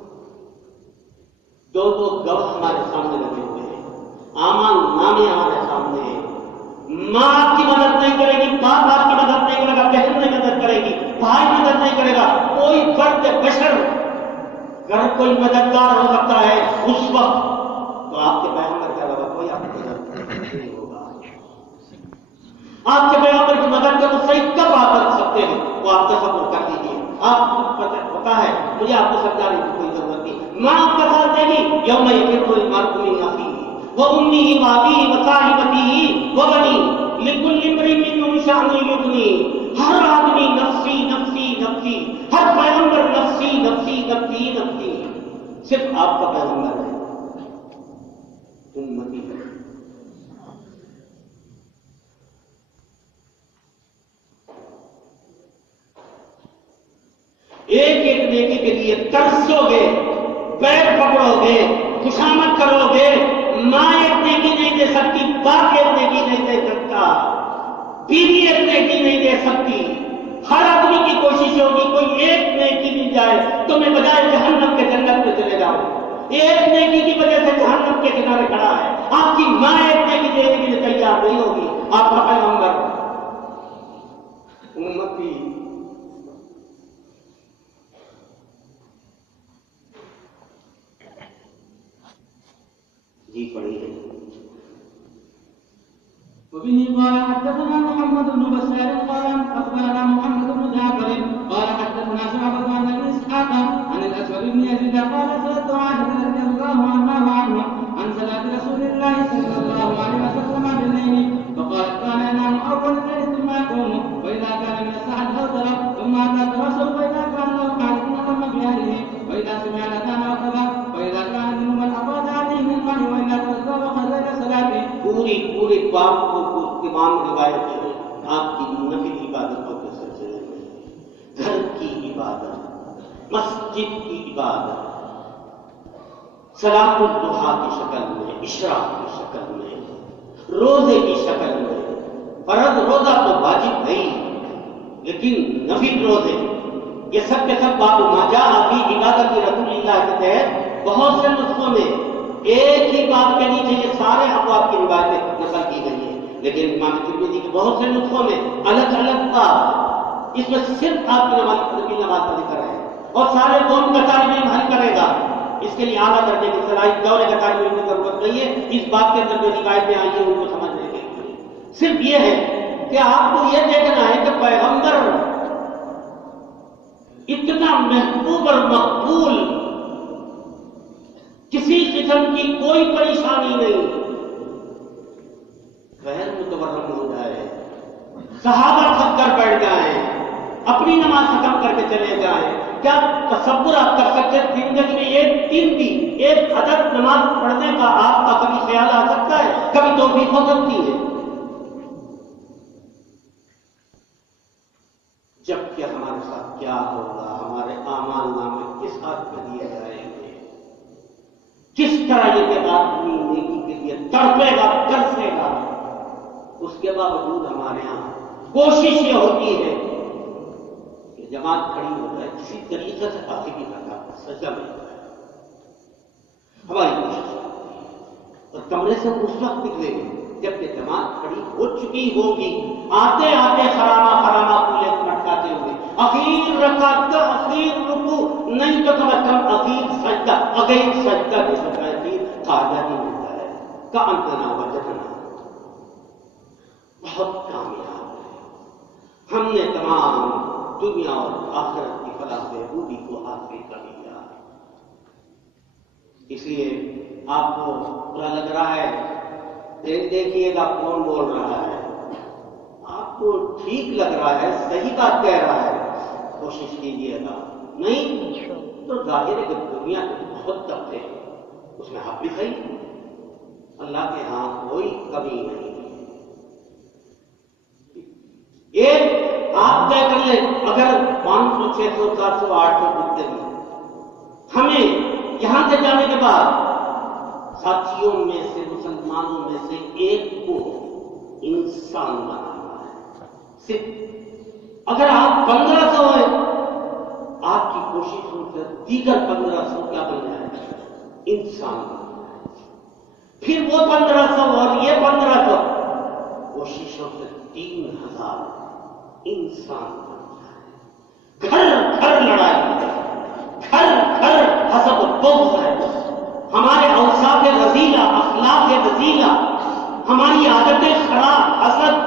دو گواہ ہمارے سامنے لگے ہوئے ہیں، اعمال نامے ہمارے سامنے ہیں۔ ماں آپ کی مدد نہیں کرے گی، باپ آپ کی مدد نہیں کرے گا، بہن نہیں مدد کرے گی، بھائی مدد نہیں کرے گا، کوئی فرد بشر اگر کوئی مددگار ہو سکتا ہے اس وقت تو آپ کے پیغمبر کے علاوہ کوئی آپ کی مدد نہیں ہوگا۔ آپ کے پیغمبر کی مدد کا تو صحیح کب آپ کر سکتے ہیں وہ آپ تصور کر لیجیے۔ آپ کو پتا ہے، مجھے آپ کو سمجھانے کی کوئی ضرورت نہیں۔ ماں آپ کا ساتھ دے گی، یوم یفر المرء من اخیہ وامہ وابیہ وصاحبتہ وبنیہ لکل امرئ منہم شأن یغنیہ۔ ہر آدمی نفسی نفسی نفسی، ہر پیغمبر آپ کا پیغمبر ہے، امتی ہے۔ ایک ایک نیکی کے لیے ترسو گے، پیر پکڑو گے، خوشامد کرو گے۔ ماں ایک نیکی نہیں دے سکتی، باپ ایک نیکی نہیں دے سکتا، بیوی ایک نیکی نہیں دے سکتی۔ ہر آدمی کی کوشش ہوگی کوئی ایک نیکی مل جائے تو میں بجائے جہنم کے جنت میں چلے جاؤں۔ ایک نیکی کی وجہ سے جہنم کے کنارے کھڑا ہے۔ آپ کی ماں ایک نیکی دینے کے لیے تیار نہیں ہوگی، آپ کا پیغمبر امتی۔ جی پڑھیے۔ وبه قال حدثنا محمد بن بشار قال اخبرنا محمد بن جعفر قال حدثنا شعبة عن ابي اسحاق عن الاسود بن يزيد قال سألت عائشة رضي الله عنها وعنه عن صلاة رسول الله صلى الله عليه وسلم بالليل فقالت كان ينام اول الليل ثم يقوم واذا كان من الساعة اوتر ثم اتى الرسول واذا كان له حاجة نام بأهله واذا سمع الاذان وكذا واذا كان منهم من افاض عليه من الماء واذا توضا وخرج الى صلاته۔ پوری بات کو تمام روایت ہے آپ کی نفل عبادتوں کے سلسلے میں، گھر کی عبادت، مسجد کی عبادت، صلاۃ الضحیٰ کی شکل میں، اشراق کی شکل میں، روزے کی شکل میں۔ فرض روزہ تو واجب ہے لیکن نفل روزے یہ سب کے سب باب ما جاء فی عبادت رسول اللہ کے تحت بہت سے نسخوں میں ایک ہی بات کے نیچے یہ سارے ابواب کی روایتیں نقل کی گئی ہیں، لیکن امام ترمذی کے بہت سے نسخوں میں الگ الگ بات، اس میں صرف آپ کی نماز کا ذکر ہے اور سارے قوم کا طالب علم حل کرے گا۔ اس کے لیے اعلیٰ درجے کی صلاحیت دورے کا طالب علم کی ضرورت نہیں ہے۔ اس بات کے اندر جو روایتیں آئی ہیں ان کو سمجھنے کے لیے صرف یہ ہے کہ آپ کو یہ دیکھنا ہے کہ پیغمبر اتنا محبوب اور مقبول، کسی قسم کی کوئی پریشانی نہیں، غیر متورم ہو جائے، صحابہ تھک کر بیٹھ جائیں، اپنی نماز ختم کر کے چلے جائیں۔ کیا تصور آپ کر سکتے زندگی میں ایک دن بھی ایک عدد نماز پڑھنے کا آپ کا کبھی خیال آ سکتا ہے؟ کبھی توفیق ہو سکتی ہے؟ جب کہ ہمارے ساتھ کیا ہوگا، ہمارے اعمال نامے کس حد میں دیے جائیں گے، کس طرح یہ آدمی نیکی کے لیے تڑپے گا، ترسے گا۔ اس کے باوجود ہمارے یہاں کوشش یہ ہوتی ہے کہ جماعت کھڑی ہو جائے، کسی طریقے سے کافی بھی کرنا سجدہ مل جائے، ہماری کوشش ہوتی ہے۔ اور کمرے سے اس وقت نکلے گے جبکہ جماعت کھڑی ہو چکی ہوگی، آتے آتے خرامہ پولے لٹکاتے ہوئے اخیر رکعت کا اخیر رکوع نہیں تو کم از کم اخیر سجدہ دے سکتا ہے، قاعدہ نہیں ملتا ہے کا انتنا وجدنا بہت کامیاب ہے۔ ہم نے تمام دنیا اور آخرت کی فلاح بہبودی کو حاصل کر لیا۔ اس لیے آپ کو برا لگ رہا ہے، دیکھیے گا کون بول رہا ہے، آپ کو ٹھیک لگ رہا ہے، صحیح بات کہہ رہا ہے، کوشش کیجیے گا، نہیں تو ظاہر ہے کہ دنیا کے بہت طبقے ہیں، اس میں آپ بھی صحیح، اللہ کے ہاں کوئی کمی نہیں۔ ایک آپ طے کر لیں، اگر 500 600 700 800 ڈبتے بھی ہمیں یہاں سے جانے کے بعد ساتھیوں میں سے، مسلمانوں میں سے ایک کو انسان بنانا ہے۔ صرف اگر آپ 1500 ہیں، آپ کی کوششوں سے دیگر 1500 کیا بن جائے؟ انسان بن جائے۔ پھر وہ 1500 اور یہ 1500 کوششوں سے 3000 انسان بن جائے۔ گھر گھر لڑائی ہے، گھر گھر حسب البغض ہے، ہمارے اوصاف رذیلہ، اخلاق رذیلہ، ہماری عادتیں خراب، حسد،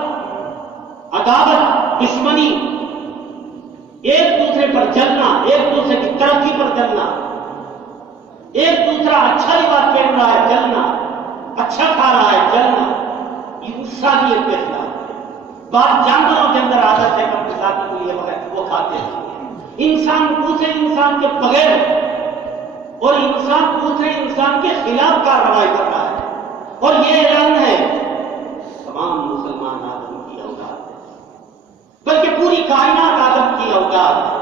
عداوت، دشمنی، ایک دوسرے پر جلنا، ایک دوسرے کی ترقی پر جلنا، ایک دوسرا اچھا لباس پہن رہا ہے جلنا، اچھا کھا رہا ہے جلنا، یہ انسانیت کے خلاف ہے۔ بعض جانوروں کے اندر عادت ہے کہ اپنے ساتھی کو یہ وغیرہ وہ کھاتے ہیں، انسان دوسرے انسان کے بغیر اور انسان دوسرے انسان کے خلاف کارروائی کر رہا ہے. اور یہ اعلان ہے تمام مسلمان آدم کی اولاد ہے، بلکہ پوری کائنات آدم کی اولاد ہے.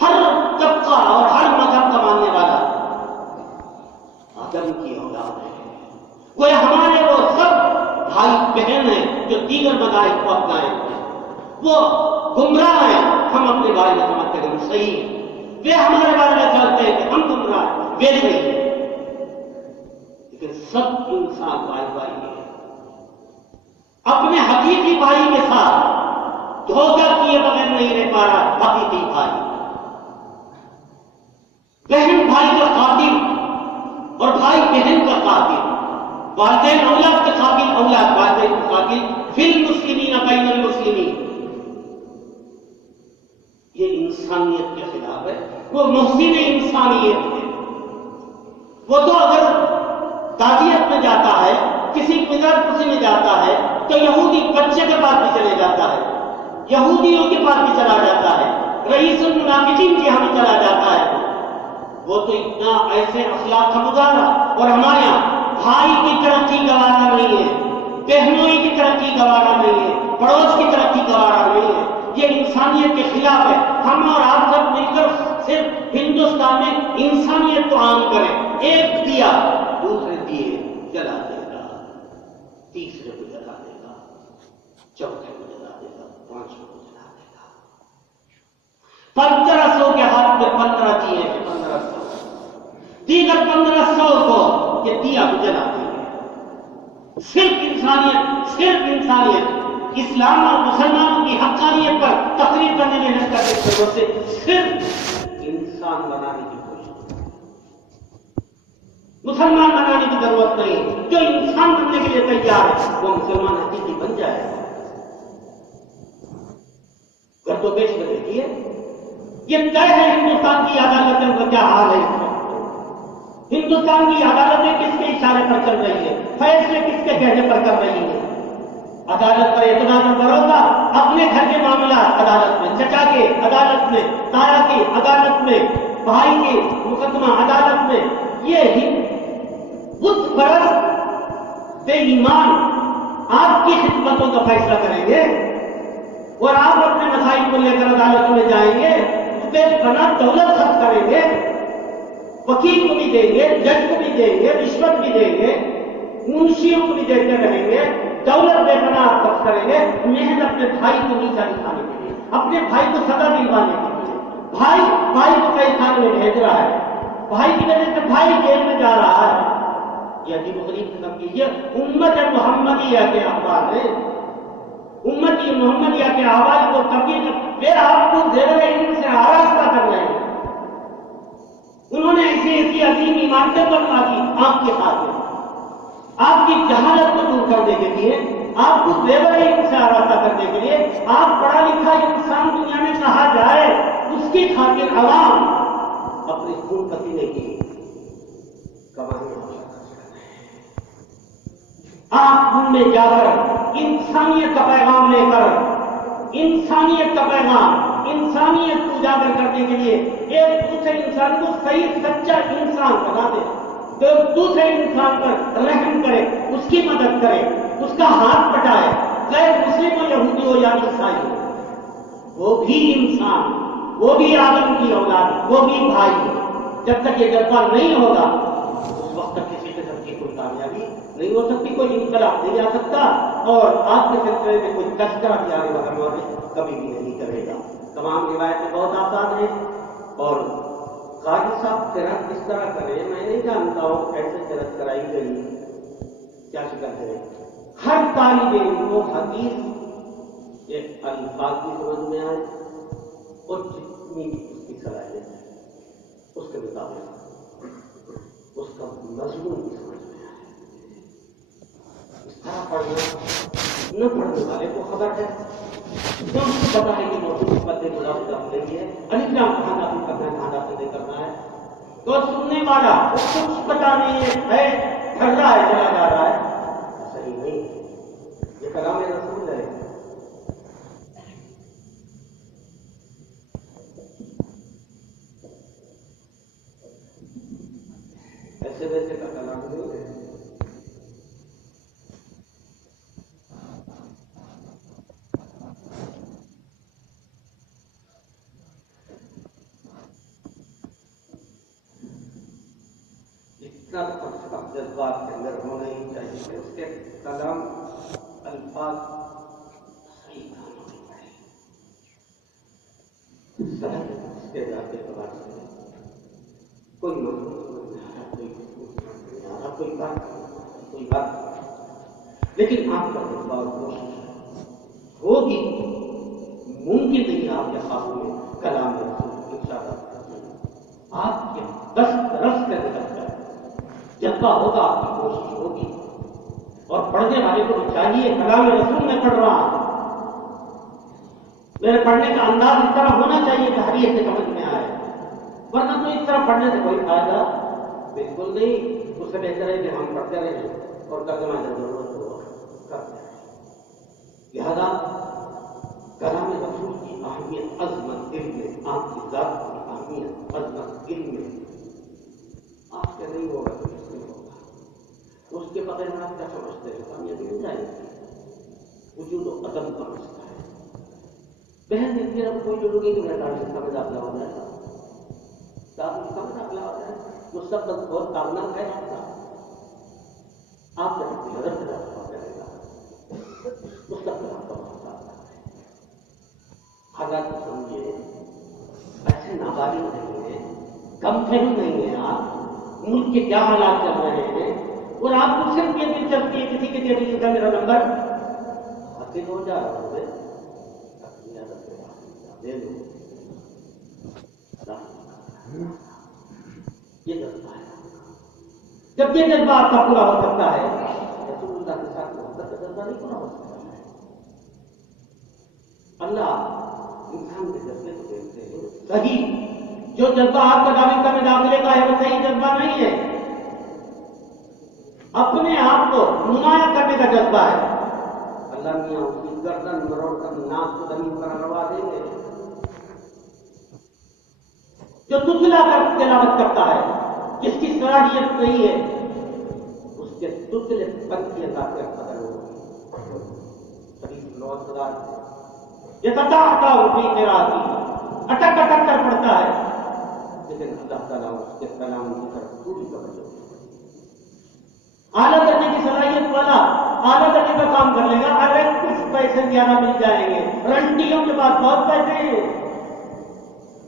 ہر طبقہ اور ہر مذہب کا ماننے والا آدم کی اولاد ہے. وہ ہمارے وہ سب بھائی بہن ہیں جو دیگر مذاہب کو اپنائے ہوئے ہیں. وہ گمراہ ہیں، ہم اپنے بارے میں سمجھتے ہیں ہم صحیح ہیں. وہ ہمارے بارے میں سمجھتے ہیں کہ ہم گمراہ ہیں، وہ صحیح ہیں. لیکن سب انسان بھائی بھائی ہیں. اپنے حقیقی بھائی کے ساتھ دھوکہ کیے بغیر نہیں رہ پا رہا حقیقی بھائی. بہن بھائی کا قاتل اور بھائی بہن کا قاتل، والدین اولاد کے قاتل، اولاد والدین کے قاتل، فی المسلمین بین المسلمین. یہ انسانیت کے خلاف ہے. وہ محسن انسانیت ہے. وہ تو اگر تعزیت میں جاتا ہے، کسی مزار پرسی میں جاتا ہے تو یہودی بچے کے پاس بھی چلے جاتا ہے، یہودیوں کے پاس بھی چلا جاتا ہے، رئیس المنافقین کے یہاں بھی چلا جاتا ہے. وہ تو اتنا ایسے اخلاق کا مظاہرہ. اور ہمارے یہاں بھائی کی ترقی گوارا نہیں ہے، بہنوں کی ترقی گوارا نہیں ہے، پڑوس کی ترقی گوارا نہیں ہے. یہ انسانیت کے خلاف ہے. ہم اور آپ سب مل کر صرف ہندوستان میں انسانیت کو عام کریں. ایک دیا دوسرے دیے جلا دے گا، تیسرے کو جلا دے گا، چوتھے کو جلا دے گا، پانچویں کو جلا دے گا. 1500 کے ہاتھ میں 15 دیے ہیں، 1500 دیگر 1500 کو یہ دیا کو جلا دیں گے. صرف انسانیت، صرف انسانیت. اسلام اور مسلمانوں کی حقانیت پر تقریر کرنے میں محنت کرنے کی ضرورت ہے. صرف انسان بنانے کی کوشش، مسلمان بنانے کی ضرورت نہیں. جو انسان بننے کے لیے تیار ہے وہ مسلمان حقیقی بن جائے. گرد و پیش میں دیکھیے، یہ طے ہے ہندوستان کی عدالتوں کا کیا حال ہے. ہندوستان کی عدالتیں کس کے اشارے پر چل رہی ہیں، فیصلے کس کے کہنے پر کر رہی ہیں. عدالت پر اعتماد اور بھروسہ، اپنے گھر کے معاملات عدالت میں، چچا کے عدالت میں، تایا کی عدالت میں، بھائی کے مقدمہ عدالت میں. یہ بت پرست بے ایمان آپ کی خدمتوں کا فیصلہ کریں گے اور آپ اپنے مسائل کو لے کر عدالتوں میں جائیں گے، بے پناہ دولت خرچ کریں گے، وکیل کو بھی دیں گے، جج کو بھی دیں گے، رشوت بھی دیں گے، منشیوں کو بھی دیتے رہیں گے، دولت بے پناہ خرچ کریں گے. محنت اپنے بھائی کو نیچا دکھانے کے لیے، اپنے بھائی کو سزا دلوانے کے لیے. بھائی کو کئی خانے میں بھیج رہا ہے، بھائی کی وجہ سے بھائی جیل میں جا رہا ہے. یہ عجیب و غریب قسم کی یہ امت محمدیہ کے اخبار ہیں. امتی محمدیہ کے آواز کو تبدیل پھر آپ کو زیور علم سے آراستہ کر رہے ہیں. انہوں نے ایسی عظیم عمارتیں بنوا دی آپ کے خاطر، آپ کی جہالت کو دور کرنے کے لیے، آپ کو زیور علم سے آراستہ کرنے کے لیے. آپ پڑھا لکھا انسان دنیا میں کہا جائے، اس کی خاطر عوام اپنے خون پسینے کی کمائی. آپ ان میں جا کر انسانیت کا پیغام لے کر، انسانیت کا پیغام، انسانیت کو اجاگر کرنے کے لیے ایک دوسرے انسان کو صحیح سچا انسان بنا دے، جو دوسرے انسان پر رحم کرے، اس کی مدد کرے، اس کا ہاتھ بٹائے، غیر مسلم ہو، یہودی ہو یا عیسائی ہو، وہ بھی انسان، وہ بھی آدم کی اولاد، وہ بھی بھائی ہے. جب تک یہ جذبہ نہیں ہوگا اس وقت تک کسی قسم کی کوئی کامیابی نہیں ہو سکتی، کوئی انقلاب نہیں آ سکتا، اور آپ کے سلسلے میں کوئی تذکرہ بھی آنے والا کبھی بھی نہیں کرے گا. تمام روایتیں بہت آسان ہیں، اور قاضی صاحب قرأت کس طرح کریں میں نہیں جانتا ہوں، کیسے قرأت کرائی گئی، کیا شکر ہے. ہر طالب علم کو حدیث کے الفاظ کی سمجھ میں آئے اور جتنی اس کی صلاحیت ہے اس کے مطابق اس کا مضمون کی سمجھ میں آئے. اس طرح پڑھنا نہ پڑھنے والے کو خبر ہے، جو اس کو پتا ہے کہ موضوع مدد مدافع نہیں ہے، انجام کہاں داخل کرنا ہے، کہاں داخل نہیں کرنا ہے. تو سننے والا وہ کچھ پتا نہیں ہے، پھر رہا ہے، چلا جا رہا ہے. صحیح نہیں ہے. یہ کلام رسول ہے. اتنا جذبات کے اندر ہونا ہی چاہیے کہ اس کے کلام الفاظ صحیح کھانا پڑے سہج اس کے ذات اعتبار سے کوئی کوئی بات لیکن آپ کا جذبہ اور کوشش ہوگی ممکن نہیں آپ کے قابو میں کلام رسول ارشادات کرتے ہیں آپ کے دست رس کر نکلتا ہے جذبہ ہوگا آپ کی کوشش ہوگی اور پڑھنے والے کو بھی چاہیے کلام رسول میں پڑھ رہا ہوں میرے پڑھنے کا انداز اس طرح ہونا چاہیے کہ ہر ایک سے سمجھ میں آئے ورنہ تو اس طرح پڑھنے سے کوئی فائدہ بالکل نہیں اس سے بہتر ہے کہ ہم پڑھتے رہیں اور ترجمہ جب ضرورت ہو کرتے رہیں لہذا کلام رسول کی اہمیت عظمت دل میں آپ کی ذات کی اہمیت عظمت دل میں آپ کے نہیں ہوگا تو اس میں ہوگا اس کے بغیر آپ کیا سمجھتے ہیں کامیابی مل جائے گی وجود و عدم کا مسئلہ ہے بہن دن پھر اب کوئی جو لوگ نہیں رہتا اس کا میں داخلہ ہو جائے گا اس کا میں داخلہ ہو جائے گا مستقبل بہت کامنام ہے آپ کا آپ کا نظر سے داخلہ ہو جائے گا مستقبل آپ کا بہت کامنام ہے حالات کو سمجھے ایسے نابالغ نہیں ہیں کم فہم نہیں ہیں آپ ملک کے کیا حالات چل رہے ہیں اور آپ کو صرف یہ دلچسپی ہے کسی کے دل کا میرا نمبر حاصل ہو جا رہا ہے دے دو یہ جذبہ ہے جب یہ جذبہ آپ کا پورا ہو سکتا ہے رسول اللہ کے ساتھ محبت کا جذبہ نہیں پورا ہو سکتا ہے اللہ انسان کے جذبے کو دیکھتے ہیں صحیح جو جذبہ آپ کا دامن میں داخلے کا ہے وہ صحیح جذبہ نہیں ہے اپنے آپ کو نمایاں کرنے کا جذبہ ہے اللہ میاں اس کی گردن مروڑ کر ناک کو زمین پر روا دیں گے جو تتلا کر تلاوت کرتا ہے جس کی صلاحیت نہیں ہے اس کے تتلے پن کی اللہ کے قدر ہوگی سبھی لوگ یہ تتاہتا ہوتی میرا اٹک اٹک کر پڑتا ہے لیکن اللہ تعالیٰ اس کے کلام کی طرف پوری توجہ اعلیٰ کرنے کی صلاحیت والا اعلیٰ کرنے کا کام کر لے گا ارے کچھ پیسے زیادہ مل جائیں گے رنڈیوں کے پاس بہت پیسے ہیں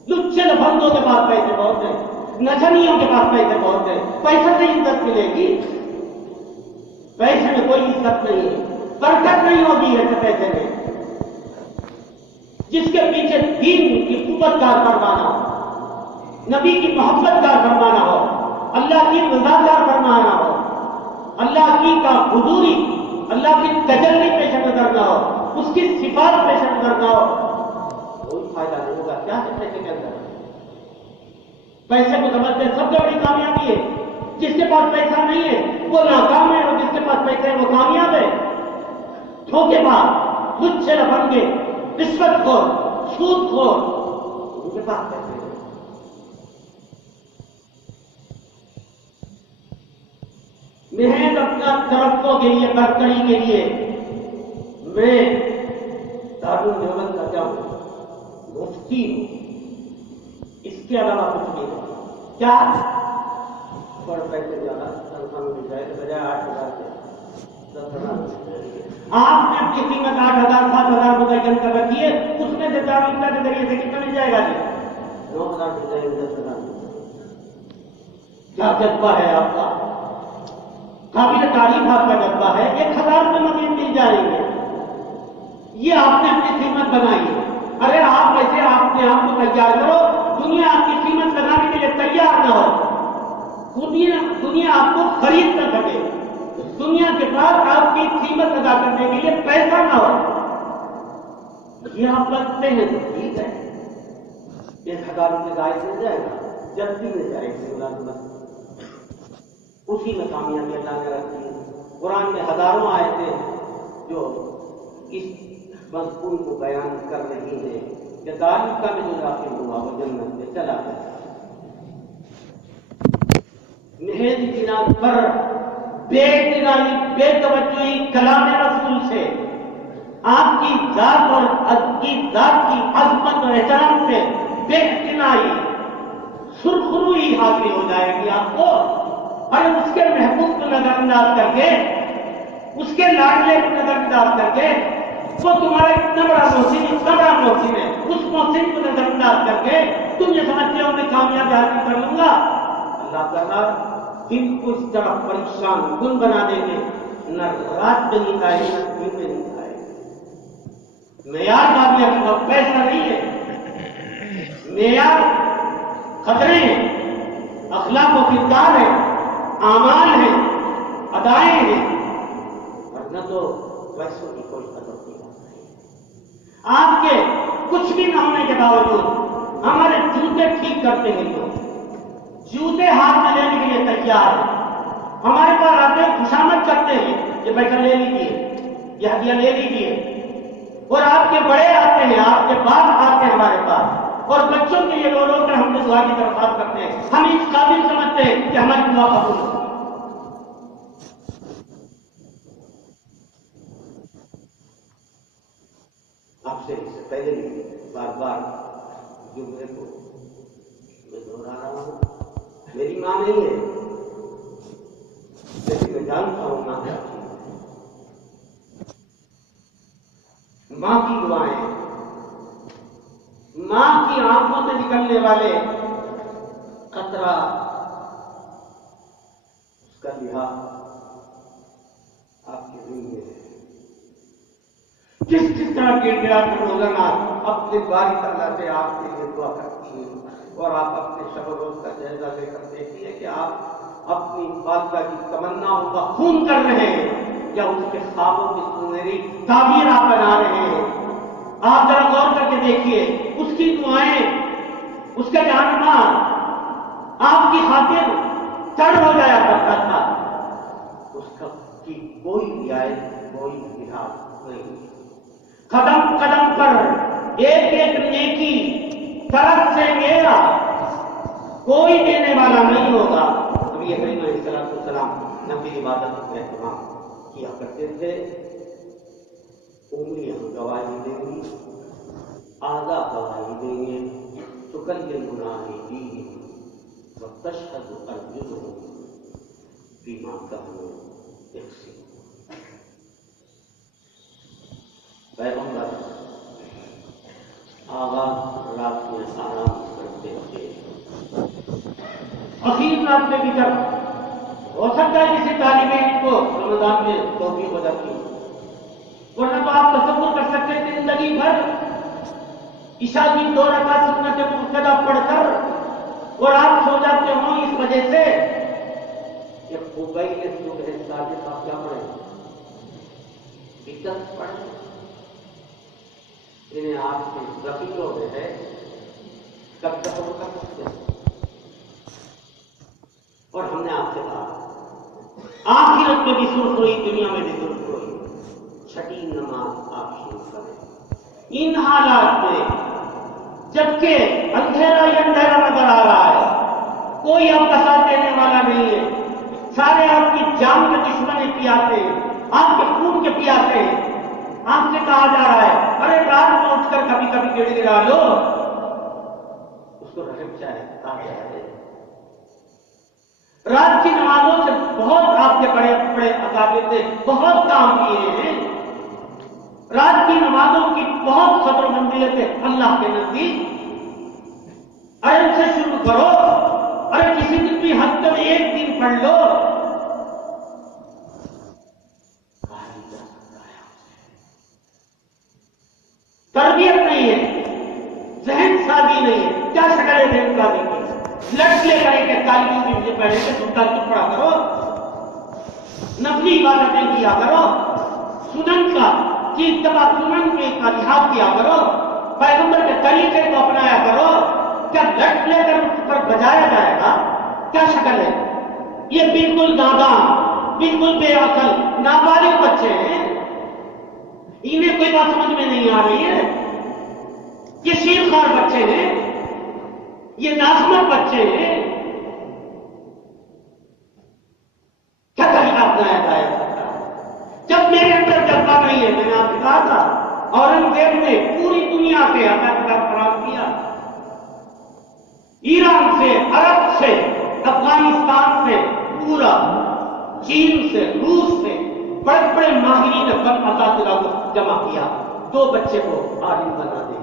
لچے لفندوں کے پاس پیسے بہت ہیں نچنیوں کے پاس پیسے بہت ہیں پیسے سے عزت ملے گی پیسے میں کوئی عزت نہیں ہے برکت نہیں ہوگی ایسے پیسے میں جس کے پیچھے دین کی قوت کار فرمانا ہو نبی کی محبت کار فرمانا ہو اللہ کی رضا کار فرمانا ہو اللہ کی کا حضوری اللہ کی تجلی پیش نظر نہ ہو اس کی صفات پیش نظر نہ ہو کوئی فائدہ نہیں ہوگا کیا ہے پیسے کے اندر پیسے کو سمجھتے ہیں سب سے بڑی کامیابی ہے جس کے پاس پیسہ نہیں ہے وہ ناکام ہے اور جس کے پاس پیسہ ہے وہ کامیاب ہے دھوکے باز لچے لفنگے رشوت خور سود خور ان کے پاس پیسے ہیں محض اپنا ترقوں کے لیے برتری کے لیے میں دارالعلوم کا کیا ہوں مفتی ہوں اس کے علاوہ کچھ نہیں کیا پر پیسے زیادہ تنخواہ مل جائے تو بجائے 8,000 سے 10,000 آپ نے اپنی قیمت 8,000 7,000 متعین کر رکھی ہے اس میں سے دارالعلوم کے ذریعے سے کتنا مل جائے گا جی 9,000 مل جائے گا 10,000 کیا جذبہ ہے آپ کا قابل تعریف آپ کا جذبہ ہے 1,000 روپے مزید مل جائیں گے یہ آپ نے اپنی قیمت بنائی ہے ارے آپ ایسے آپ نے آپ کو تیار کرو دنیا آپ کی قیمت بنانے کے لیے تیار نہ ہو دنیا آپ کو خرید نہ سکے دنیا کے پاس آپ کی قیمت ادا کرنے کے لیے پیسہ نہ ہو یہ آپ لگتے ہیں تو ٹھیک ہے 1,000 روپے ضائع مل جائے گا جب بھی مل جائے گا اسی میں کامیابی اللہ نے رکھی ہے قرآن میں ہزاروں آیتیں جو اس مضمون کو بیان کر رہی ہیں کہ دارالعلوم میں جو داخل ہوا وہ جنت میں چلا گیا محض بنیاد پر بے اعتنائی بے توجہی کلام رسول سے آپ کی ذات اور کی ذات کی عظمت اور احترام سے بے اعتنائی سرخروئی حاصل ہو جائے گی آپ کو اور اس کے محبوب کو نظر انداز کر کے، اس کے لاڈلے کو نظر انداز کر کے، وہ تمہارا اتنا بڑا محسن، اتنا بڑا محسن ہے، اس محسن کو نظر انداز کر کے تم یہ سمجھتے ہو میں کامیابی حاصل کر لوں گا؟ اللہ تعالیٰ دل کو اس طرح پریشان کن بنا دیں گے، نہ رات میں نیند آئے نہ دن میں نیند آئے۔ معیار کامیابی کا پیسہ نہیں ہے، معیار قدریں ہیں، اخلاق و کردار ہے، اعمال ہیں، ادائیں ہیں، ورنہ تو پیسوں کی کوئی قدر نہیں ہے۔ آپ کے کچھ بھی نہ ہونے کے باوجود ہمارے جوتے ٹھیک کرتے ہیں لوگ، جوتے ہاتھ میں لینے کے لیے تیار ہیں، ہمارے پاس آتے ہیں خوشامد کرتے ہیں، یہ پیسہ لے لیجیے، یہ ہدیہ لے لیجیے، اور آپ کے بڑے آتے ہیں، آپ کے باپ آتے ہیں ہمارے پاس، اور بچوں کے لیے رو رو کر ہم سے دعا کی درخواست کرتے ہیں، ہم اس قابل سمجھتے ہیں کہ ہماری دعا قبول ہوگی۔ آپ سے اس سے پہلے بھی بار بار جملے کو میں دہرا رہا ہوں، میری ماں نہیں ہے لیکن میں جانتا ہوں ماں کیا چیز ہے۔ ماں کی دعائیں، ماں کی آنکھوں سے نکلنے والے قطرہ، اس کا لحاظ آپ کی زندگی ہے۔ کس طرح کے آپ روزانہ اپنے باری تعالیٰ سے آپ کے لیے دعا کرتی ہیں، اور آپ اپنے شب و روز کا جائزہ لے کر دیکھتی ہیں کہ آپ اپنی والدہ کی تمناؤں کا خون کر رہے ہیں یا اس کے خوابوں کی سنہری تعبیر آپ بنا رہے ہیں۔ آپ ذرا غور کر کے دیکھیے، اس کی دعائیں، اس کا جاننا آپ کی خاطر چڑ ہو جایا کرتا تھا، اس کی کوئی رعایت، کوئی لحاظ نہیں۔ قدم قدم پر ایک ایک نیکی طرف سے میرا کوئی دینے والا نہیں ہوگا۔ نبی کریم علیہ السلام نفل عبادت کا اہتمام کیا کرتے تھے، انگلیاں گواہی دیں گی، اعضاء گواہی دیں گے، تکلمنا ایدیہم وتشہد ارجلہم بما کانوا یکسبون۔ پیغمبر آغاز رات میں آرام کرتے تھے، اخیر رات میں بھی جب ہو سکتا ہے کسی طالب علم کو رمضان میں توفیق ہو جاتی، ورنہ تو آپ تصور کر سکتے ہیں زندگی بھر عشاء کی 2 رکعت سنت مؤکدہ پڑھ کر اور آپ سو جاتے ہوں اس وجہ سے کہ قبیل صبح صادق آپ کیا پڑھیں، بدعت پڑھیں۔ انہیں آپ کے ذخیروں میں ہے، کب تک وہ کر سکتے ہیں؟ اور ہم نے آپ سے کہا آخرت میں بھی سرخ ہوئی، دنیا میں بھی سرخ ہوئی، چھٹی نماز آپ شروع کریں۔ ان حالات میں جبکہ اندھیرا ہی اندھیرا نظر آ رہا ہے، کوئی آپ کا ساتھ دینے والا نہیں ہے، سارے آپ کی جان کے دشمن پیاسے ہیں، آپ کے خون کے پیاسے ہیں، آپ سے کہا جا رہا ہے ارے رات میں اٹھ کر کبھی کبھی گڑ گڑا لو، اس کو رحم چاہے آ جائے۔ رات کی نمازوں سے بہت آپ کے بڑے بڑے اکابر نے بہت کام کیے ہیں، رات کی نمازوں کی بہت قدر و منزلت ہے اللہ کے نزدیک۔ ارے ان سے شروع کرو، ارے کسی دن بھی حد تک 1 دن پڑھ لو، تربیت نہیں ہے، ذہن سازی نہیں ہے۔ کیا شکل ہے ذہن سازی کی؟ لٹ لے کر ایک تعلیم بھی مجھے پہلے سے سنتا تو پڑھا کرو، نفلی عبادتیں کیا کرو، سنن کا کی اتباع سنن کے کا لحاظ کیا کرو، پیغمبر کے طریقے کو اپنایا کرو۔ کیا لٹ لے کر اس پر بجایا جائے گا؟ کیا شکل ہے؟ یہ بالکل نادان، بالکل بے عقل نابالغ بچے ہیں، انہیں کوئی بات سمجھ میں نہیں آ رہی ہے، یہ شیرخوار بچے ہیں، یہ ناسمت بچے ہیں، کیا طریقہ اپنایا جائے گا؟ جب میرے اندر جذبہ نہیں ہے، میں نے آپ سے کہا تھا اورنگزیب نے پوری دنیا سے کتاب فراہم کیا، ایران سے، عرب سے، افغانستان سے، پورا کا چین سے، روس سے بڑے بڑے ماہرین فن اساتذہ کو جمع کیا، 2 بچے کو عالم بنا دے۔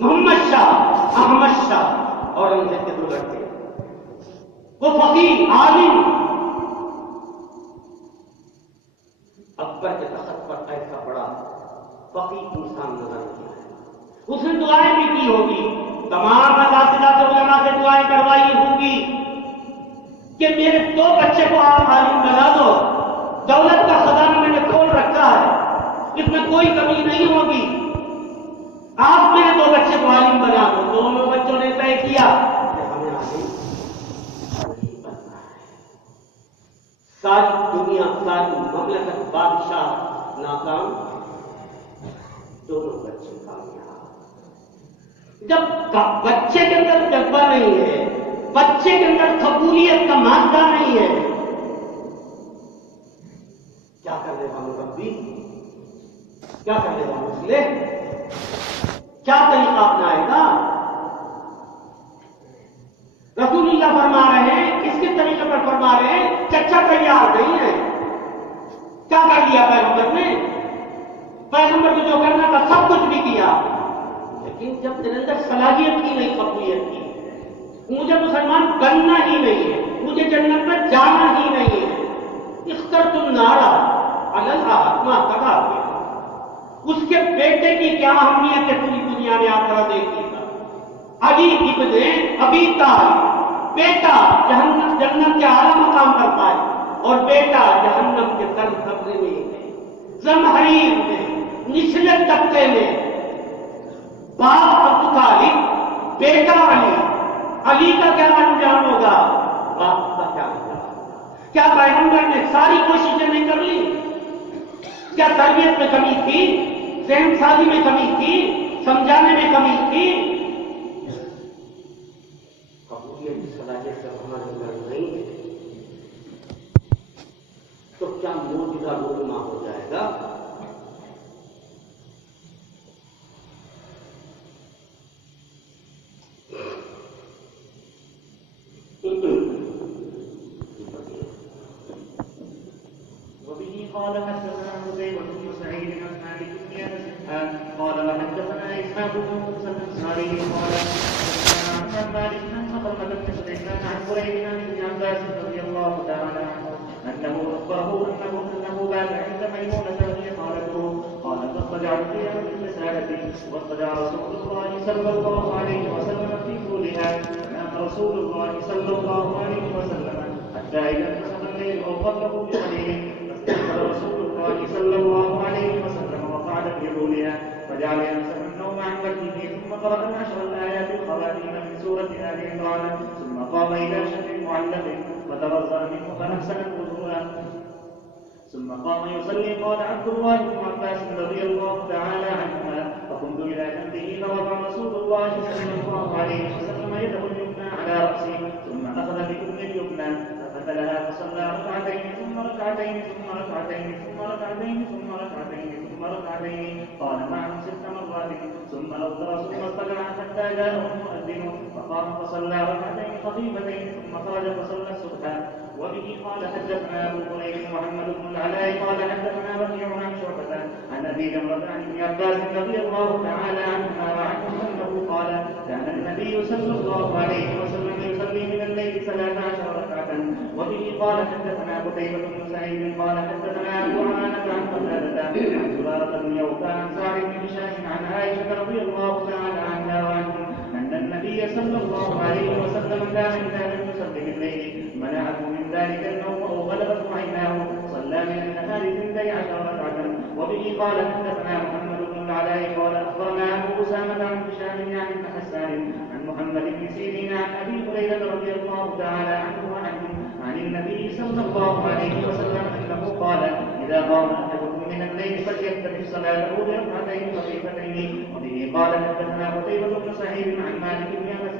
محمد شاہ، احمد شاہ، اورنگزیب کے 2 لڑکے، وہ فقیر عالم، اکبر کے تخت پر ایسا بڑا فقیر انسان نظر کیا ہے۔ اس نے دعائیں بھی کی ہوگی، تمام اساتذہ سے، علماء سے دعائیں کروائی ہوں گی کہ میرے 2 بچے کو آپ عالم بنا دو، دولت کا خزانہ میں نے کھول رکھا ہے، اس میں کوئی کمی نہیں ہوگی، آپ میرے 2 بچے کو عالم بنا دو۔ دونوں بچوں نے طے کیا کہ ہمیں عالم نہیں بننا ہے۔ ساری دنیا، ساری مملکت، بادشاہ ناکام، دونوں بچے کامیاب۔ جب بچے کے اندر جذبہ نہیں ہے، بچے کے اندر قبولیت کا مادہ نہیں ہے، کیا کر لے گا مربی، کیا کر لے گا مسلم، کیا طریقہ اپنائے گا؟ رسول اللہ فرما رہے ہیں، کس کے طریقے پر فرما رہے ہیں؟ چچا تیار نہیں ہے۔ کیا کر لیا پیغمبر نے؟ پیغمبر کو جو کرنا تھا سب کچھ بھی کیا، لیکن جب تیرے اندر صلاحیت کی نہیں، قبولیت کی، مجھے مسلمان بننا ہی نہیں ہے، مجھے جنت میں جانا ہی نہیں ہے، اخترت النار علی الحق ما تقا، اس کے بیٹے کی کیا اہمیت ہے پوری دنیا میں آپ ذرا دیکھیے گا۔ علی ابن ابی طالب، بیٹا جنت کے اعلیٰ مقام پر پائے، اور بیٹا جہنم کے سر قبرے میں ہے، زمہریر میں، نچلے طبقے میں، باپ ابو طالب، بیٹا علی، علی کا کیا انجام ہوگا، باپ کا کیا انجام ہوگا؟ کیا پیغمبر نے ساری کوششیں نہیں کر لی؟ کیا تربیت میں کمی تھی، ذہن سازی میں کمی تھی، سمجھانے میں کمی تھی؟ قبولیت کی صلاحیت جب ہمارے اندر نہیں ہے تو کیا موجودہ رونما ہو جائے گا؟ قال حدثنا قتيبة بن سعيد عن مالك بن انس قال وحدثنا اسحاق بن موسى الانصاري قال حدثنا عن مالك عن خطبة بن سليمان عن قريب عن ابن عباس رضي الله تعالى عنه انه اخبره انه بات عند ميمونة وهي خالته قال فاضطجعت فيها بالرسالة واضطجع رسول الله صلى الله عليه وسلم في طولها فنام رسول الله صلى الله عليه وسلم حتى اذا انتصف الليل او قبله بقليل فاستيقظ رسول الله صلى الله عليه وسلم وقعد في طولها فجعل يمسح النوم عن وجهه ثم قرأ العشر الآيات الخواتيم من سورة آل عمران ثم قام إلى شيء معلق فتوضأ منه فأحسن الوضوء ثم قام يصلي. قال عبد الله بن عباس رضي الله تعالى عنهما فقمت إلى جنبه فوضع رسول الله صلى الله عليه وسلم يده اليمنى على رأسه ثم أخذ بأذن اليمنى ففتلها فصلى ركعتين ثم ركعتين ثم ركعتين ثم ركعتين ثم ركعتين ثم ركعتين قال معه 6 مرات ثم أوتر ثم اضطجع حتى جاءه المؤذن فقام فصلى ركعتين خفيفتين ثم خرج فصلى الصبح. وبه قال حدثنا ابو كريب محمد بن العلاء قال حدثنا وكيع عن شعبة عن ابي جمرة عن ابن عباس رضي الله تعالى عنهما وعنه انه قال كان النبي صلى الله عليه وسلم يصلي من الليل 13 ركعة. وبه قال حدثنا قتيبة بن سعيد قال حدثنا ابو عوانة عن قتادة عن زرارة بن يوفى عن سعد بن هشام عن عائشة رضي الله تعالى عنها وعنهم ان النبي صلى الله عليه وسلم كان اذا لم يصلي بالليل منعه من ذلك النوم او غلبته عيناه صلى من النهار 12 ركعة. وبه قال حدثنا محمد بن العلاء قال اخبرنا ابو اسامة عن هشام عن ابن حسان عن محمد بن سيرين عن ابي هريرة رضي الله تعالى عنه وعنه عن النبي صلى الله عليه وسلم انه قال اذا قام احدكم من الليل فليفتتح صلاته بركعتين خفيفتين. وبه قال حدثنا قتيبة بن سعيد عن مالك بن انس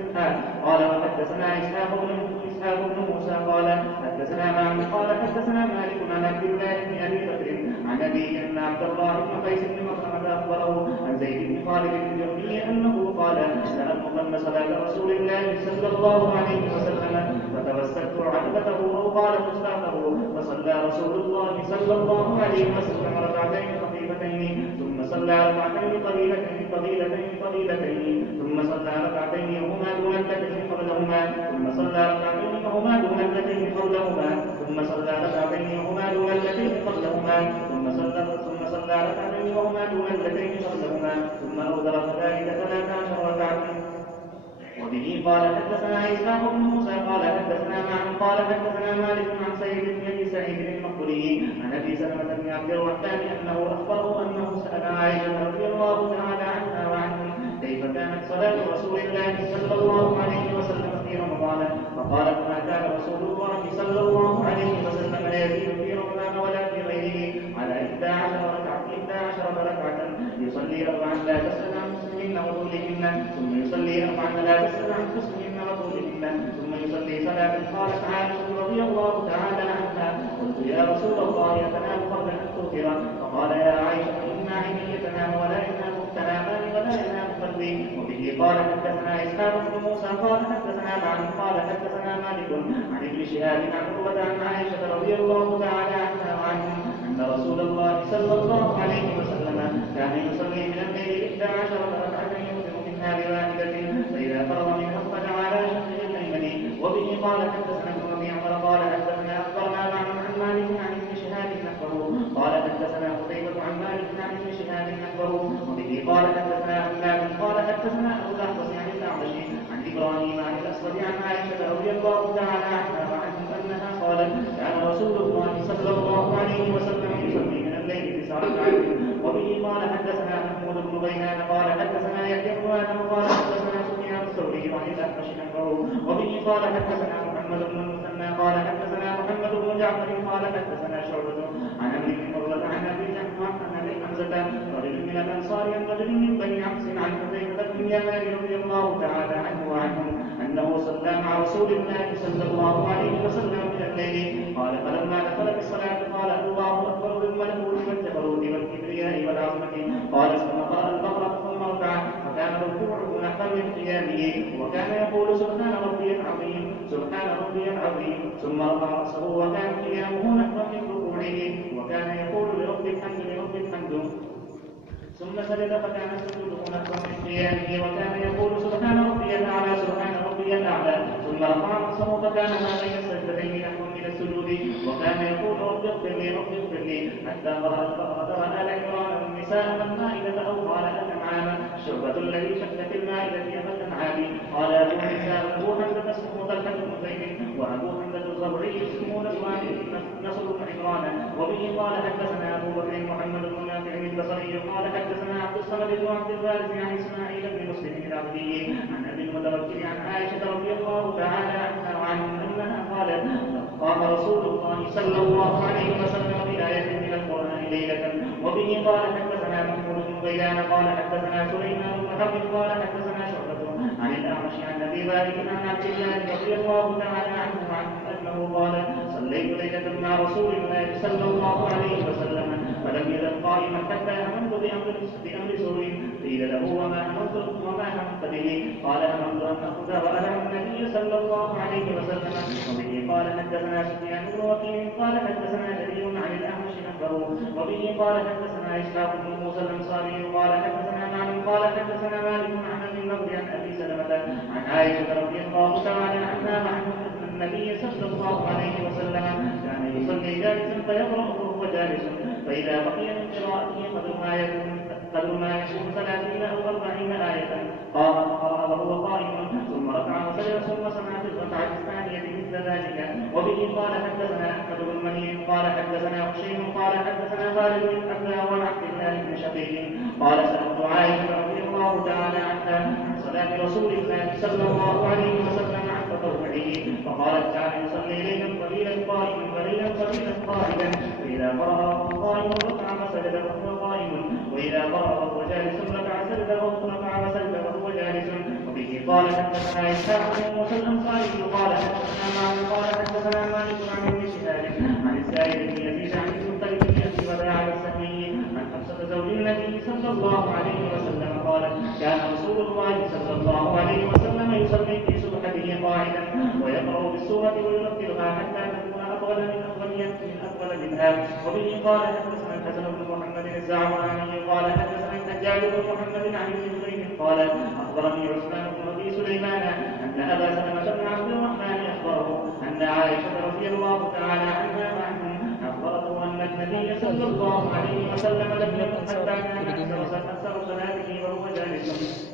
قال وحدثنا اسحاق بن موسى قال حدثنا معن قال حدثنا مالك عن عبد الله بن ابي بكر عن ابي ان عبد الله بن قيس بن مخرمة اخبره عن زيد بن خالد الجرمي انه قال سألت صلاة رسول الله صلى الله عليه وسلم فتوسدت عتبته أو قال فستاقه، فصلى رسول الله صلى الله عليه وسلم ركعتين خفيفتين، ثم صلى ركعتين طويلتين، ثم صلى ركعتين وهما دون اللتين قبلهما، ثم صلى ركعتين وهما دون اللتين قبلهما، ثم صلى ركعتين وهما دون اللتين قبلهما، ثم صلى ركعتين وهما دون اللتين قبلهما، ثم أوتر كذلك 13 ركعة. وبه قال حدثنا إسحاق بن موسى قال حدثنا معن قال حدثنا مالك عن سعيد بن أبي سعيد المقبري عن أبي سلمة بن عبد الرحمن أنه أخبره أنه سأل عائشة رضي الله تعالى عنها وعنهم كيف كانت صلاة رسول الله صلى الله عليه وسلم في رمضان، فقالت ما كان رسول الله صلى الله عليه وسلم لا يزيد في رمضان ولا في غيره على 11 ركعة، يصلي 4 لا تسأل عن حسنهن وطولهن، ثم يصلي 4 لا تسأل عن حسنهن وطولهن، ثم يصلي صلاة. قالت عائشة رضي الله تعالى عنها قلت يا رسول الله أتنام قبل أن توتر؟ فقال يا عائشة إن عيني تنام ولا ينام تنامان ولا ينام قلبي. وبه قال حدثنا إسحاق بن موسى قال حدثنا معن قال حدثنا مالك عن ابن شهاب عن عروة عن عائشة رضي الله تعالى عنها وعنهم أن رسول الله صلى الله عليه وسلم كان يصلي من الليل 11 ركعة يوتر منها بواحدة، فإذا فرغ منها اضطجع على شقه الأيمن. وبه قال حدثنا ابن أبي عمر قال حدثنا أخبرنا معن عن مالك عن ابن شهاب نحوه قال حدثنا قتيبة عن مالك عن ابن شهاب نحوه. وبه قال حدثنا حماد قال حدثنا أبو الأحوص عن الأعمش عن إبراهيم عن الأسود عن عائشة رضي الله تعالى عنها وعنهم أنها قالت كان رسول الله صلى الله عليه وسلم يصلي من الليل 9 ركعات. وبه قال حدثنا محمود بن بينان قال حدثنا يحيى بن آدم قال حدثنا سفيان الثوري عن الأعمش نحوه. وبه قال حدثنا محمد بن المثنى قال حدثنا محمد بن جعفر قال حدثنا شعبة عن أبي مرة عن أبي حمزة رجل من الأنصار عن رجل من بني عبس عن حذيفة بن اليمان رضي الله تعالى عنه وعنهم أنه صلى مع رسول الله صلى الله عليه وسلم من الليل. قال فلما دخل في الصلاة قال الله أكبر بالملكوت والجبروت والكبرياء والعظمة، قال ثم قرأ البقرة ثم ركع، فكان ركوعه نحو من قيامه، وكان يقول سبحان ربي العظيم سبحان ربي العظيم، ثم رفع رأسه وكان قيامه نحو من ركوعه، وكان يقول لرب الحمد لرب الحمد، ثم سجد فكان سجوده نحو من قيامه، وكان يقول سبحان ربي الأعلى سبحان ربي الأعلى، ثم رفع رأسه فكان ما بين السجدتين نحو من السجود، وكان يقول رب اغفر لي رب اغفر لي، حتى قرأ البقرة وآل عمران والنساء والمائدة أو قال الأنعام. شعبة الذي شك في المائدة أبا الأنعام قال أبو عيسى أبو حمزة اسمه طلحة بن زيد، وأبو حمزة الزرعي اسمه نصر بن عمران. وبه قال حدثنا أبو بكر محمد بن نافع البصري قال حدثنا عبد الصمد بن عبد الوارث عن إسماعيل بن مسلم العبدي عن أبي المتوكل عن عائشة رضي الله تعالى عنها وعنهم أنها قالت قام رسول الله صلى الله عليه وسلم بآية من القرآن ليلة. وبه قال حدثنا محمود بن غيلان قال حدثنا سليمان بن حرب قال حدثنا شعبة عن الأعمش عن أبي ذلك عن عبد الله رضي الله تعالى عنه أنه قال صليت ليلة مع رسول الله صلى الله عليه وسلم فلم يزل قائما حتى هممت بأمر سوء، قيل له وما هممت به؟ قال هممت أن أخذ وألم النبي صلى الله عليه وسلم. وبه قال حدثنا سفيان بن وكيع قال حدثنا جرير عن الأعمش نحوه. وبه قال حدثنا إسحاق بن موسى الأنصاري قال حدثنا معن قال حدثنا مالك عن أبي النضر عن أبي سلمة عن عائشة رضي الله تعالى عنها عنه أن النبي صلى الله عليه وسلم كان يصلي جالسا فيقرأ وهو جالس، فإذا بقي من قراءته قدر ما يكون 30 أو 40 آية قام فقرأ وهو قائم، ثم ركع وسجد ثم صنع في الركعة الثانية مثل ذلك. وبه قال حدثنا أحمد بن منيع قال حدثنا هشيم قال حدثنا خالد بن حمزة وعبد الله بن شقيق قال سألت عائشة رضي الله تعالى عنها عن صلاة رسول الله صلى الله عليه وسلم عن تطوعه، فقالت كان يصلي ليلا طويلا قائما وليلا طويلا قائما، فإذا قرأ وهو قائم ركع وسجد وهو قائم، وإذا قرأ وهو جالس ركع سجد وهو ركع وسجد وهو جالس. وبه قال حدثنا إسحاق بن موسى الأنصاري قال حدثنا معن قال حدثنا مالك عن ابن شهاب عن السائب بن يزيد عن المطلب بن أبي وداع السهمي عن حفصة زوج النبي صلى الله عليه وسلم قال كان رسول الله صلى الله عليه وسلم يصلي في جبهته قاعدا ويقرأ بالسورة ويرتلها حتى تكون أطول منها. وبه قال حدثنا الحسن بن محمد الزعفراني قال حدثنا الحجاج بن محمد عن ابن جريج قال أخبرني عثمان بن أبي سليمان أن أبا سلمة بن عبد الرحمن أخبره أن عائشة رضي الله تعالى عنها وعنهم أخبرته أن النبي صلى الله عليه وسلم لم يكن حتى كان أكثر صلاته وهو جالس.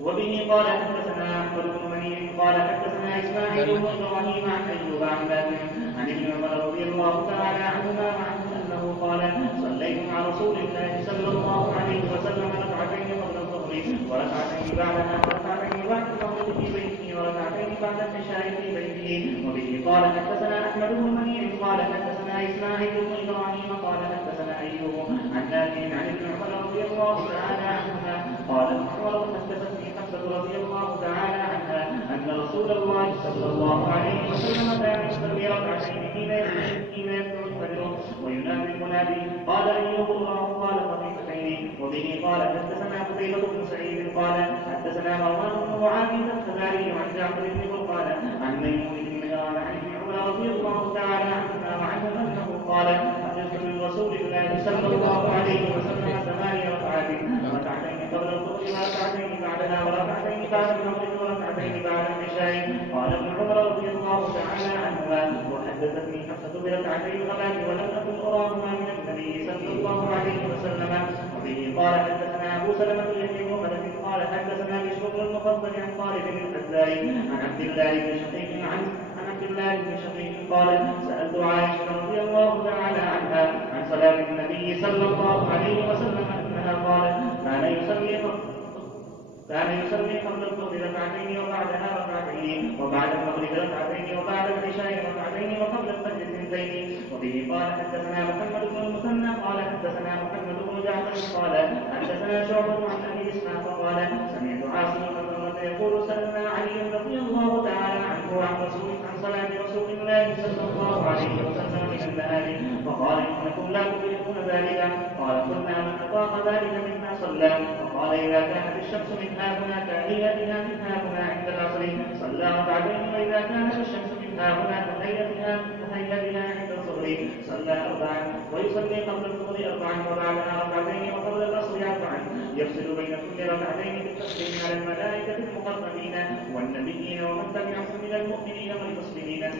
وبه قال حدثنا أحمد بن منيع قال حدثنا إسماعيل بن إبراهيم عن أيوب عن بكر عن ابن عمر رضي الله تعالى عنهما وعنه أنه قال صليت مع رسول الله صلى الله عليه وسلم ركعتين قبل الظهر وركعتين بعدها وركعتين بعد المغرب في بيته وركعتين بعد العشاء في بيته. وبه قال حدثنا أحمد بن منيع قال حدثنا إسماعيل بن إبراهيم قال حدثنا أيوب عن نافع عن ابن عمر رضي الله تعالى عنهما قال ابن عمر حدثتني رضي الله تعالى عنها أن رسول الله صلى الله عليه وسلم كان يصلي ركعتين حين يدعو الفجر وينادي المنادي قال أيوب الله قال خفيفتين. وبه قال حدثنا قتيبة بن سعيد قال حدثنا مروان بن معاوية الخزاعي عن جعفر بن برقان عن ميمون بن مهران عن ابن عمر رضي الله تعالى عنهما وعنه أنه قال حدثت من رسول الله صلى الله عليه وسلم 8 ركعات ركعتين قبل الظهر وركعتين بعدها وركعتين بعد المغرب وركعتين بعد العشاء. قال ابن عمر رضي الله تعالى عنهما وحدثتني حفصة بركعتي الغداة ولم أكن أراهما من النبي صلى الله عليه وسلم. وبه قال حدثنا أبو سلمة يحيى بن خلف قال حدثنا بشر بن المفضل عن خالد بن الحذاء عن عبد الله بن شقيق عن عبد الله بن شقيق قال سألت عائشة رضي الله تعالى عنها عن صلاة النبي صلى الله عليه وسلم أنها قالت كان يصلي قبل الظهر ركعتين وبعدها ركعتين وبعد المغرب ركعتين وبعد العشاء ركعتين وقبل الفجر اثنتين. وبه قال حدثنا محمد بن المثنى قال حدثنا محمد بن جعفر قال حدثنا شعبة عن أبي إسحاق قال سمعت عاصم بن يقول سألنا علي رضي الله تعالى عنه عن صلاة رسول الله صلى الله عليه وسلم من النهار فقال إنكم لا تطيقون ذلك. قال قلنا من أطاق ذلك منا صلى. فقال إذا كانت الشمس من هنا كهيئتها من هنا عند العصر صلى ركعتين وإذا كانت الشمس من هنا كهيئتها عند الظهر صلى 4 ويصلي قبل الظهر 4 وبعدها ركعتين وقبل العصر 4 يفصل بين كل ركعتين بالتسليم على الملائكة المقربين والنبيين ومن تبعهم من المؤمنين والمسلمين.